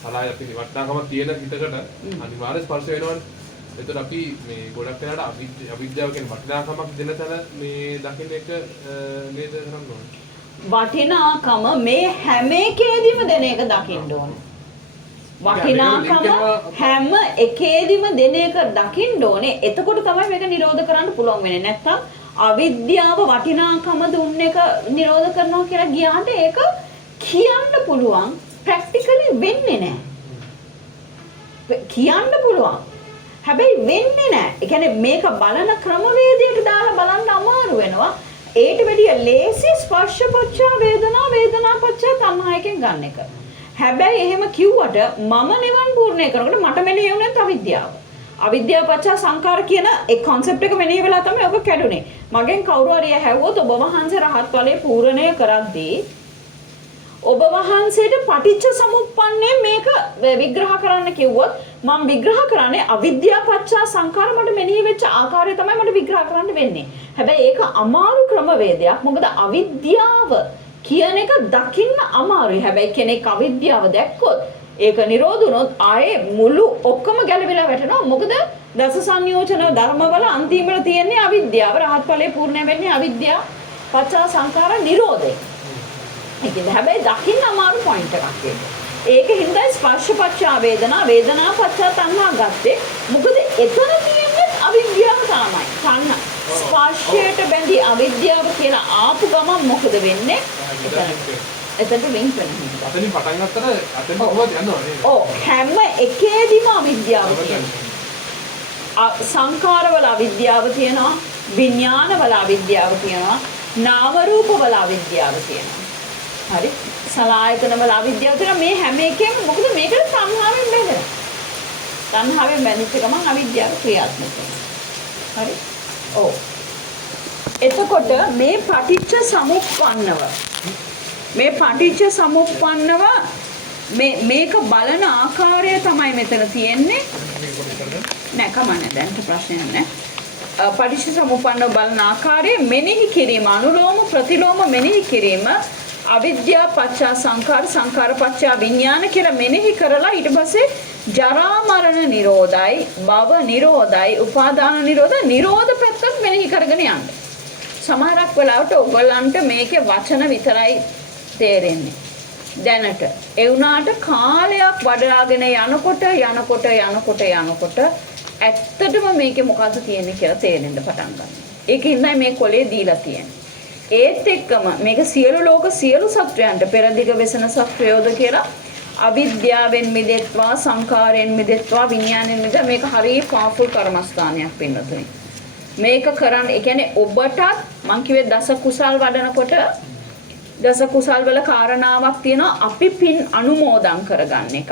සලආයතන වටනාකම තියෙන හිතකට අනිවාර්ය ස්පර්ශ වෙනවනේ. එතකොට අපි මේ ගොඩක් වෙලාවට අවිද්‍යාව කියන වටිනාකමක් දෙන තැන මේ දකින්න එක නේද කරන්න ඕනේ. වටිනාකම මේ හැම එකේදීම දෙන එක දකින්න ඕනේ. වටිනාකම හැම එකේදීම දෙන එක දකින්න ඕනේ. එතකොට තමයි මේක නිරෝධ කරන්න පුළුවන් වෙන්නේ. නැත්තම් අවිද්‍යාව වටිනාකම දුන්න එක නිරෝධ කරනවා කියලා ගියාට ඒක කියන්න පුළුවන් ප්‍රැක්ටිකලි වෙන්නේ නැහැ. කියන්න පුළුවන්. හැබැයි වෙන්නේ නැහැ. ඒ කියන්නේ මේක බලන ක්‍රමවේදයට දාලා බලන්න අමාරු වෙනවා. ඒට වැඩිය ලේසි ස්පර්ශ පච්චා වේදනා වේදනා පච්චා තණ්හායකින් ගන්න එක. හැබැයි එහෙම කිව්වට මම නිවන් පූර්ණේ කරනකොට මට මෙනෙහි වුණත් අවිද්‍යාව. අවිද්‍යාව පච්චා සංකාර කියන ඒ concept එක මෙනෙහි වෙලා තමයි ඔබ කැඩුනේ. මගෙන් කවුරු හරි ඇහුවොත් ඔබ වහන්සේ රහත් ඵලයේ පූර්ණණය කරද්දී ඔබ වහන්සේට පටිච්ච සමුප්පන්නේ මේක විග්‍රහ කරන්න කිව්වොත් මම විග්‍රහ කරන්නේ අවිද්‍යාව පච්චා සංකාර මට මෙනෙහි වෙච්ච ආකාරය තමයි මට විග්‍රහ කරන්න වෙන්නේ. හැබැයි ඒක අමාරු ක්‍රමවේදයක්. මොකද අවිද්‍යාව කියන එක දකින්න අමාරුයි. හැබැයි කෙනෙක් අවිද්‍යාව දැක්කොත් ඒක නිරෝධ වුණොත් ආයේ මුළු ඔක්කොම ගැලවිලා වැටෙනවා. මොකද දස සංයෝජන ධර්මවල අන්තිමට තියෙන්නේ අවිද්‍යාව. රහත් ඵලයේ පූර්ණ වෙන්නේ අවිද්‍යාව පච්චා සංකාර නිරෝධය. ඒකද හැබැයි දකින්න අමාරු පොයින්ට් එකක් ඒක. ඒක හින්දා ස්පර්ශපච්චා වේදනා වේදනා පච්චා තණ්හා ගත්තේ. මොකද එතන තියෙන්නේ අවිද්‍යාව තමයි. තණ්හා ස්පර්ශයට බැඳි අවිද්‍යාව කියලා ආපු ගමන් මොකද වෙන්නේ? එතනට ලින්ක් වෙනවා. අතනින් පටන් ගත්තට අතෙන් කොහොමද යන්නේ? ඔව් හැම එකේදීම අවිද්‍යාව තියෙනවා. සංඛාරවල අවිද්‍යාව තියෙනවා, විඥානවල අවිද්‍යාව තියෙනවා, නාම රූපවල අවිද්‍යාව තියෙනවා. හරි? සලආයතනවල අවිද්‍යාව තියෙනවා. මේ හැම එකෙම මොකද මේකට තණ්හාවෙන් බැඳෙනවා. තණ්හාවෙන් බැඳිච්ච ගමන් අවිද්‍යාව ක්‍රියාත්මක වෙනවා. හරි? ඔව්. එතකොට මේ පටිච්ච සමුප්පන්නව මේක බලන ආකාරය තමයි මෙතන තියෙන්නේ. නෑ කමන්නේ දැන් ප්‍රශ්නයක් නෑ. පටිච්ච සමුප්පන්නව බලන ආකාරය මෙනෙහි කිරීම අනුලෝම ප්‍රතිලෝම මෙනෙහි කිරීම අවිද්‍යාව පච්චා සංඛාර සංඛාර පච්චා විඥාන කියලා මෙනෙහි කරලා ඊට පස්සේ ජරා මරණ නිරෝධයි භව නිරෝධයි උපාදාන නිරෝධ පැත්තත් මෙනෙහි කරගෙන යන්න. සමහරක් වෙලාවට ඔයගොල්ලන්ට මේකේ වචන විතරයි තේරෙන්නේ. දැනට ඒ වුණාට කාලයක් වඩාගෙන යනකොට ඇත්තටම මේකේ මොකද්ද තියෙන්නේ කියලා තේරෙන්න පටන් ගන්නවා. ඒකින්දයි මේ කොලේ දීලා තියෙන්නේ. ඒත් එක්කම මේක සියලු ලෝක සියලු සත්වයන්ට පෙරදිග වෙසන සත්වයෝද කියලා අවිද්‍යාවෙන් මිදෙත්වා සංකාරයෙන් මිදෙත්වා විඥාණයෙන් මිද මේක හරිය පාවුල් කර්මස්ථානයක් වෙන්නතුනි. මේක කරන්න ඒ කියන්නේ ඔබටත් මං කිව්වේ දස කුසල් වඩනකොට දස කුසල් වල කාරණාවක් තියෙනවා අපි පින් අනුමෝදන් කරගන්න එකක්.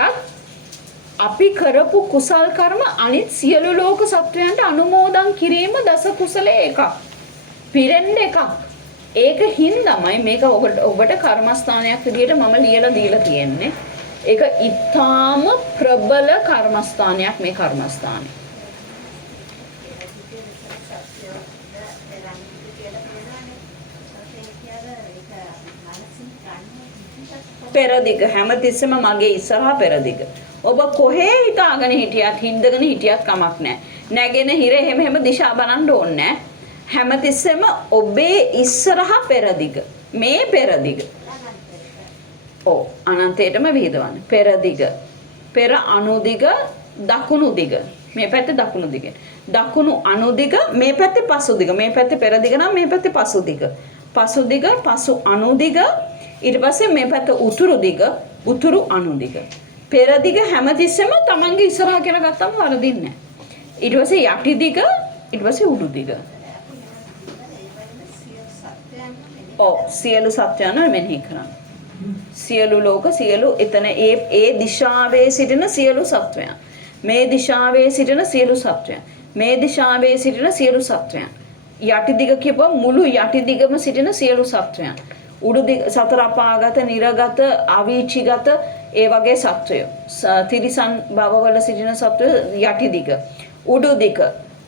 අපි කරපු කුසල් කර්ම අනිත් සියලු ලෝක සත්වයන්ට අනුමෝදන් කිරීම දස කුසලයේ එකක්. පිරෙන්න එකක්. ඒක හින්දාමයි මේක ඔබට කර්මස්ථානයක් විදියට මම ලියලා දීලා තියෙන්නේ. ඒක ඊටාම ප්‍රබල කර්මස්ථානයක් මේ කර්මස්ථානය. පෙරදිග හැමතිස්සෙම මගේ ඉස්සරහා පෙරදිග. ඔබ කොහේ හිතාගෙන හිටියත් හින්දගෙන හිටියත් කමක් නැහැ. නැගෙන හිර එහෙම දිශා බලන්න ඕනේ නැහැ. හැමතිස්සෙම ඔබේ ඉස්සරහා පෙරදිග. මේ පෙරදිග. ඔව් අනන්තයටම විහිදවන්න. පෙරදිග. පෙර අනුදිග දකුණු දිග. මේ පැත්තේ දකුණු දිග. දකුණු අනුදිග මේ පැත්තේ පසු දිග. මේ පැත්තේ පෙරදිග නම් මේ පැත්තේ පසු දිග. පසු දිග පසු අනුදිග ඊට පස්සේ මේ පැත්ත උතුරු දිග උතුරු අනුදිග. පෙරදිග හැමතිස්සෙම තමන්ගේ ඉස්සරහා කියලා ගත්තම වරදින්නේ නැහැ. ඊට පස්සේ යටි දිග ඊට පස්සේ උඩු දිග. ඔව් සියලු සත්‍යයන් මෙනෙහි කරන්න. සියලු ලෝක සියලු එතන ඒ දිශාවේ සිටින සියලු සත්වයන්. මේ දිශාවේ සිටින සියලු සත්වයන්. මේ දිශාවේ සිටින සියලු සත්වයන්. යටි දිග කියපුවා මුළු යටි දිගම සිටින සියලු සත්වයන්. උඩු දිග සතර අපාගත, නිරගත, අවීචිගත ඒ වගේ සත්වයෝ. තිරිසන් භවවල සිටින සත්වයෝ යටි දිග. උඩු දිග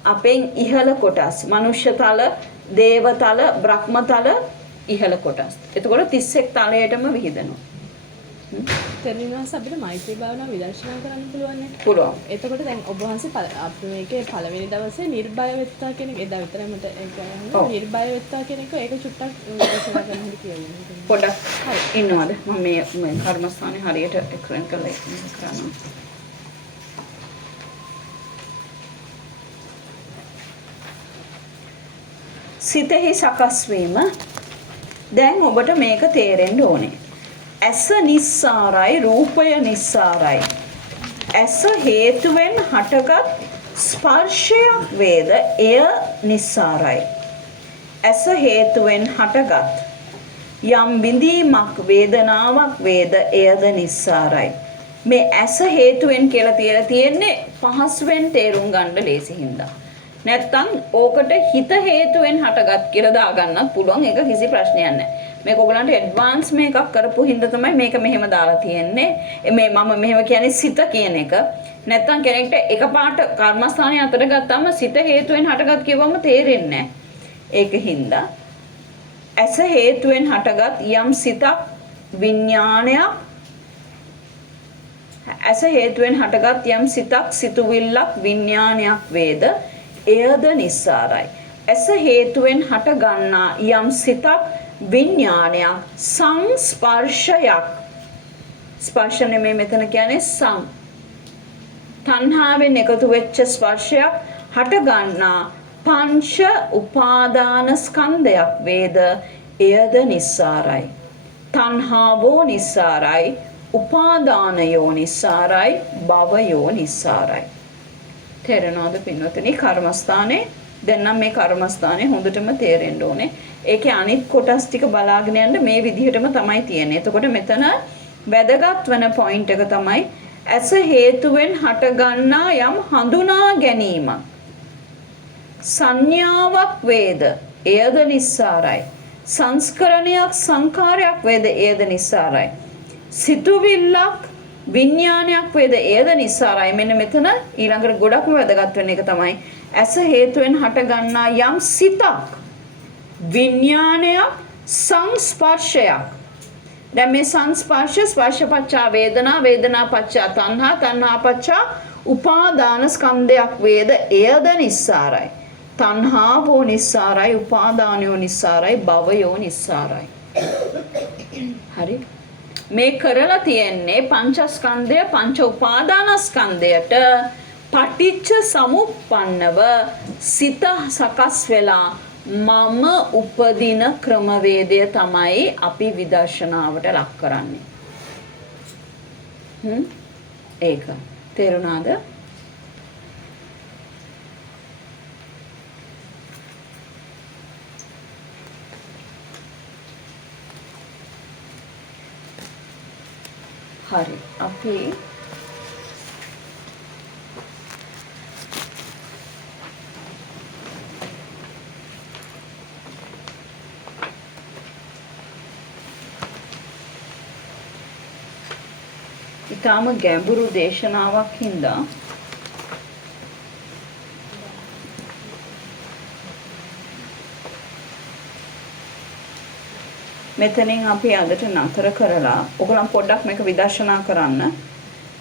අපෙන් ඉහළ කොටස්. මනුෂ්‍ය තල, දේව තල, බ්‍රහ්ම තල ඉහළ කොටස්. එතකොට 31 තලයටම විහිදෙනවා. තෙරණිවාස අපිට මෛත්‍රී භාවනාව විදර්ශනා කරන්න පුළුවන් නේ. පුළුවන්. එතකොට දැන් ඔබ වහන්සේ අපි මේකේ පළවෙනි දවසේ නිර්භය වෙත්තා කියන එක එදා විතරයි මට ඒක ඔව්. නිර්භය වෙත්තා කියන එක ඒක චුට්ටක් විදර්ශනා කරන්න හැටි කියලා. පොඩ්ඩක් ඉන්නවද? මම මේ කර්මස්ථානේ හරියට එක්ස්ප්ලেইন කරලා කරනවා. සිතෙහි සකස් වීම දැන් ඔබට මේක තේරෙන්න ඕනේ. ඇස නිස්සාරයි රූපය නිස්සාරයි. ඇස හේතුවෙන් හටගත් ස්පර්ශයක් වේද එය නිස්සාරයි. ඇස හේතුවෙන් හටගත් යම් විඳීමක් වේදනාවක් වේද එයද නිස්සාරයි. මේ ඇස හේතුවෙන් කියලා තියෙන්නේ පහසුවෙන් තේරුම් ගන්න ලේසි හින්දා. නැත්තම් ඕකට හිත හේතුවෙන් හටගත් කියලා දාගන්නත් පුළුවන්. ඒක කිසි ප්‍රශ්නයක් නැහැ. මේක ඔයගලන්ට ඇඩ්වාන්ස් මේකක් කරපු හින්දා තමයි මේක මෙහෙම දාලා තියෙන්නේ. මේ මම මෙහෙම කියන්නේ සිත කියන එක. නැත්තම් කෙනෙක්ට එකපාරට කර්මස්ථානයේ අතර ගත්තාම සිත හේතුවෙන් හටගත් කියවම තේරෙන්නේ නැහැ. ඒක හින්දා ඇස හේතුවෙන් හටගත් යම් සිතක් විඥානයක් ඇස හේතුවෙන් හටගත් යම් සිතක් සිතුවිල්ලක් විඥානයක් වේද එයද නිස්සාරයි. ඇස හේතුවෙන් හට ගන්නා යම් සිතක් විඥානයක් සංස්පර්ශයක් ස්පර්ශ නෙමෙයි මෙතන කියන්නේ සං තණ්හාවෙන් එකතු වෙච්ච ස්පර්ශයක් හට ගන්නා පංච උපාදාන ස්කන්ධයක් වේද එයද නිස්සාරයි. තණ්හාවෝ නිස්සාරයි උපාදානයෝ නිස්සාරයි භවයෝ නිස්සාරයි. තේරෙනවද පින්වතුනි? කර්මස්ථානේ දැන් නම් මේ කර්මස්ථානේ හොඳටම තේරෙන්න ඕනේ. ඒකේ අනිත් කොටස් ටික බලාගෙන යන්න මේ විදිහටම තමයි තියෙන්නේ. එතකොට මෙතන වැදගත් වෙන පොයින්ට් එක තමයි ඇස හේතුවෙන් හටගන්නා යම් හඳුනා ගැනීමක් සංඥාවක් වේද එයද නිස්සාරයි. සංස්කරණයක් සංකාරයක් වේද එයද නිස්සාරයි. සිතුවිල්ලක් විඥානයක් වේද එයද නිස්සාරයි. මෙන්න මෙතන ඊළඟට ගොඩක්ම වැදගත් වෙන එක තමයි ඇස හේතුවෙන් හටගන්නා යම් සිතක් විඥානයක් සංස්පර්ශයක්. දැන් මේ සංස්පර්ශ ස්පර්ශපච්චා වේදනා වේදනාපච්චා තණ්හා තණ්හාපච්චා උපාදාන ස්කන්ධයක් වේද එයද නිස්සාරයි. තණ්හාවෝ නිස්සාරයි උපාදානයෝ නිස්සාරයි භවයෝ නිස්සාරයි. හරි. මේ කරලා තියෙන්නේ පංචස්කන්ධය පංච උපාදානස්කන්ධයට පටිච්ච සමුප්පන්නව සිත සකස් වෙලා මම උපදින ක්‍රමවේදය තමයි අපි විදර්ශනාවට ලක් කරන්නේ. ඒක තේරුණාද? හරි. අපි ඊටාම ගැඹුරු දේශනාවක් හින්දා මෙතනින් අපි අදට නතර කරලා ඔයගොල්ලන් පොඩ්ඩක් මේක විදර්ශනා කරන්න.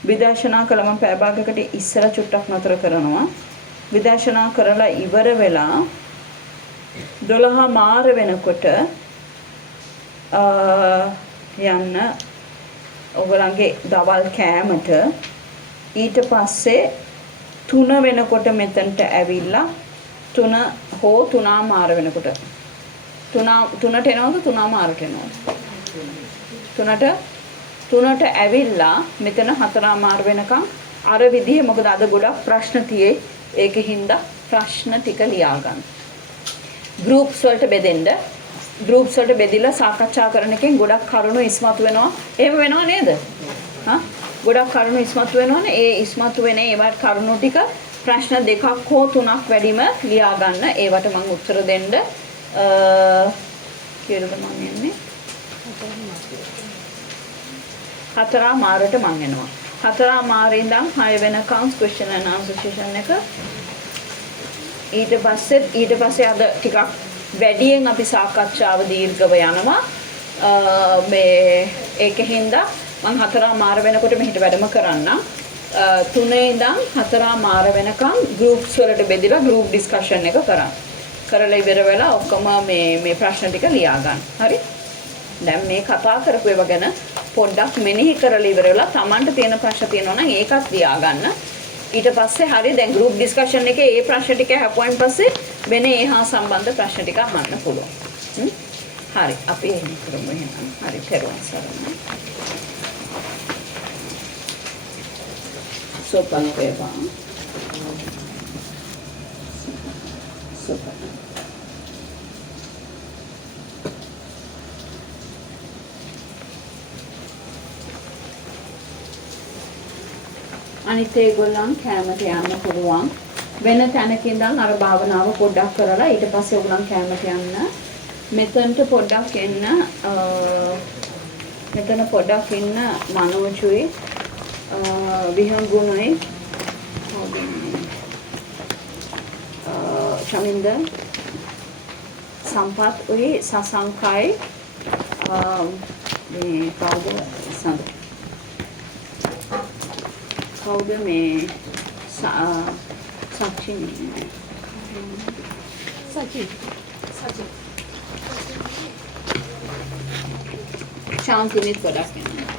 විදර්ශනා කළම පැය භාගයකට ඉස්සර චුට්ටක් නතර කරනවා. විදර්ශනා කරලා ඉවර වෙලා 12 මාර වෙනකොට යන්න ඔයගොල්ලන්ගේ දවල් කෑමට ඊට පස්සේ 3 වෙනකොට මෙතනට ඇවිල්ලා 3 හෝ 3 මාර වෙනකොට 3ට එනවද 3 මාරට එනවද 3ට ඇවිල්ලා මෙතන 4 මාර වෙනකම් අර විදිහේ මොකද අද ගොඩක් ප්‍රශ්න තියෙයි ඒකෙන්ද ප්‍රශ්න ටික ලියා ගන්න. ගෲප්ස් වලට බෙදෙන්න ගෲප්ස් වලට බෙදලා සාකච්ඡා කරන එකෙන් ගොඩක් කරුණු ඉස්මතු වෙනවා. එහෙම වෙනව නේද? ගොඩක් කරුණු ඉස්මතු වෙනවනේ. ඒ ඉස්මතු වෙන ඒවට කරුණු ටික ප්‍රශ්න 2ක් හෝ 3ක් වැඩිම ලියා ගන්න. ඒවට මම උත්තර දෙන්න කියලාද මම යන්නේ 4 මාරට මම එනවා. 4 මාරේ ඉඳන් 6 වෙනකම් question and answer session එක. ඊට පස්සේ අද ටිකක් වැඩියෙන් අපි සාකච්ඡාව දීර්ඝව යනවා. මේ ඒකෙන්ද මම 4:00 වෙනකොට මෙහෙට වැඩම කරන්න. 3 ඉඳන් 4:00 වෙනකම් ගෲප්ස් වලට බෙදලා ගෲප් ඩිස්කෂන් එක කරන්න. කරලා ඉවර වෙලා ඔක්කොම මේ ප්‍රශ්න ටික ලියා ගන්න. හරි? දැන් මේ කතා කරපු ඒවා ගැන පොඩ්ඩක් මෙනෙහි කරලා ඉවර වෙලා Tamanට තියෙන ප්‍රශ්න තියෙනවා නම් ඒකත් ලියා ගන්න. ඊට පස්සේ හරි දැන් ගෲප් ඩිස්කෂන් එකේ මේ ප්‍රශ්න ටික හපුවාන් පස්සේ වෙන ඒ හා සම්බන්ධ ප්‍රශ්න ටික අහන්න පුළුවන්. හරි අපි එහෙම කරමු එහෙනම්. හරි පෙරවන් සරණයි. සෝපන් වේවා. සෝපන්. අනිත් ඒගොල්ලන් කැමරට යන්න පුළුවන්. වෙන තැනක ඉඳන් අර භාවනාව පොඩ්ඩක් කරලා ඊට පස්සේ ඕගොල්ලන් කැමරට යන්න. මෙතනට පොඩ්ඩක් එන්න. මෙතන පොඩ්ඩක් ඉන්න මනෝජුයි විහංගුණයි චමින්ද සම්පත් උයි සසංකයි මේ කවුද කවුද මේ සචින් ශාන්තිනිත් ගොඩක් එනවා.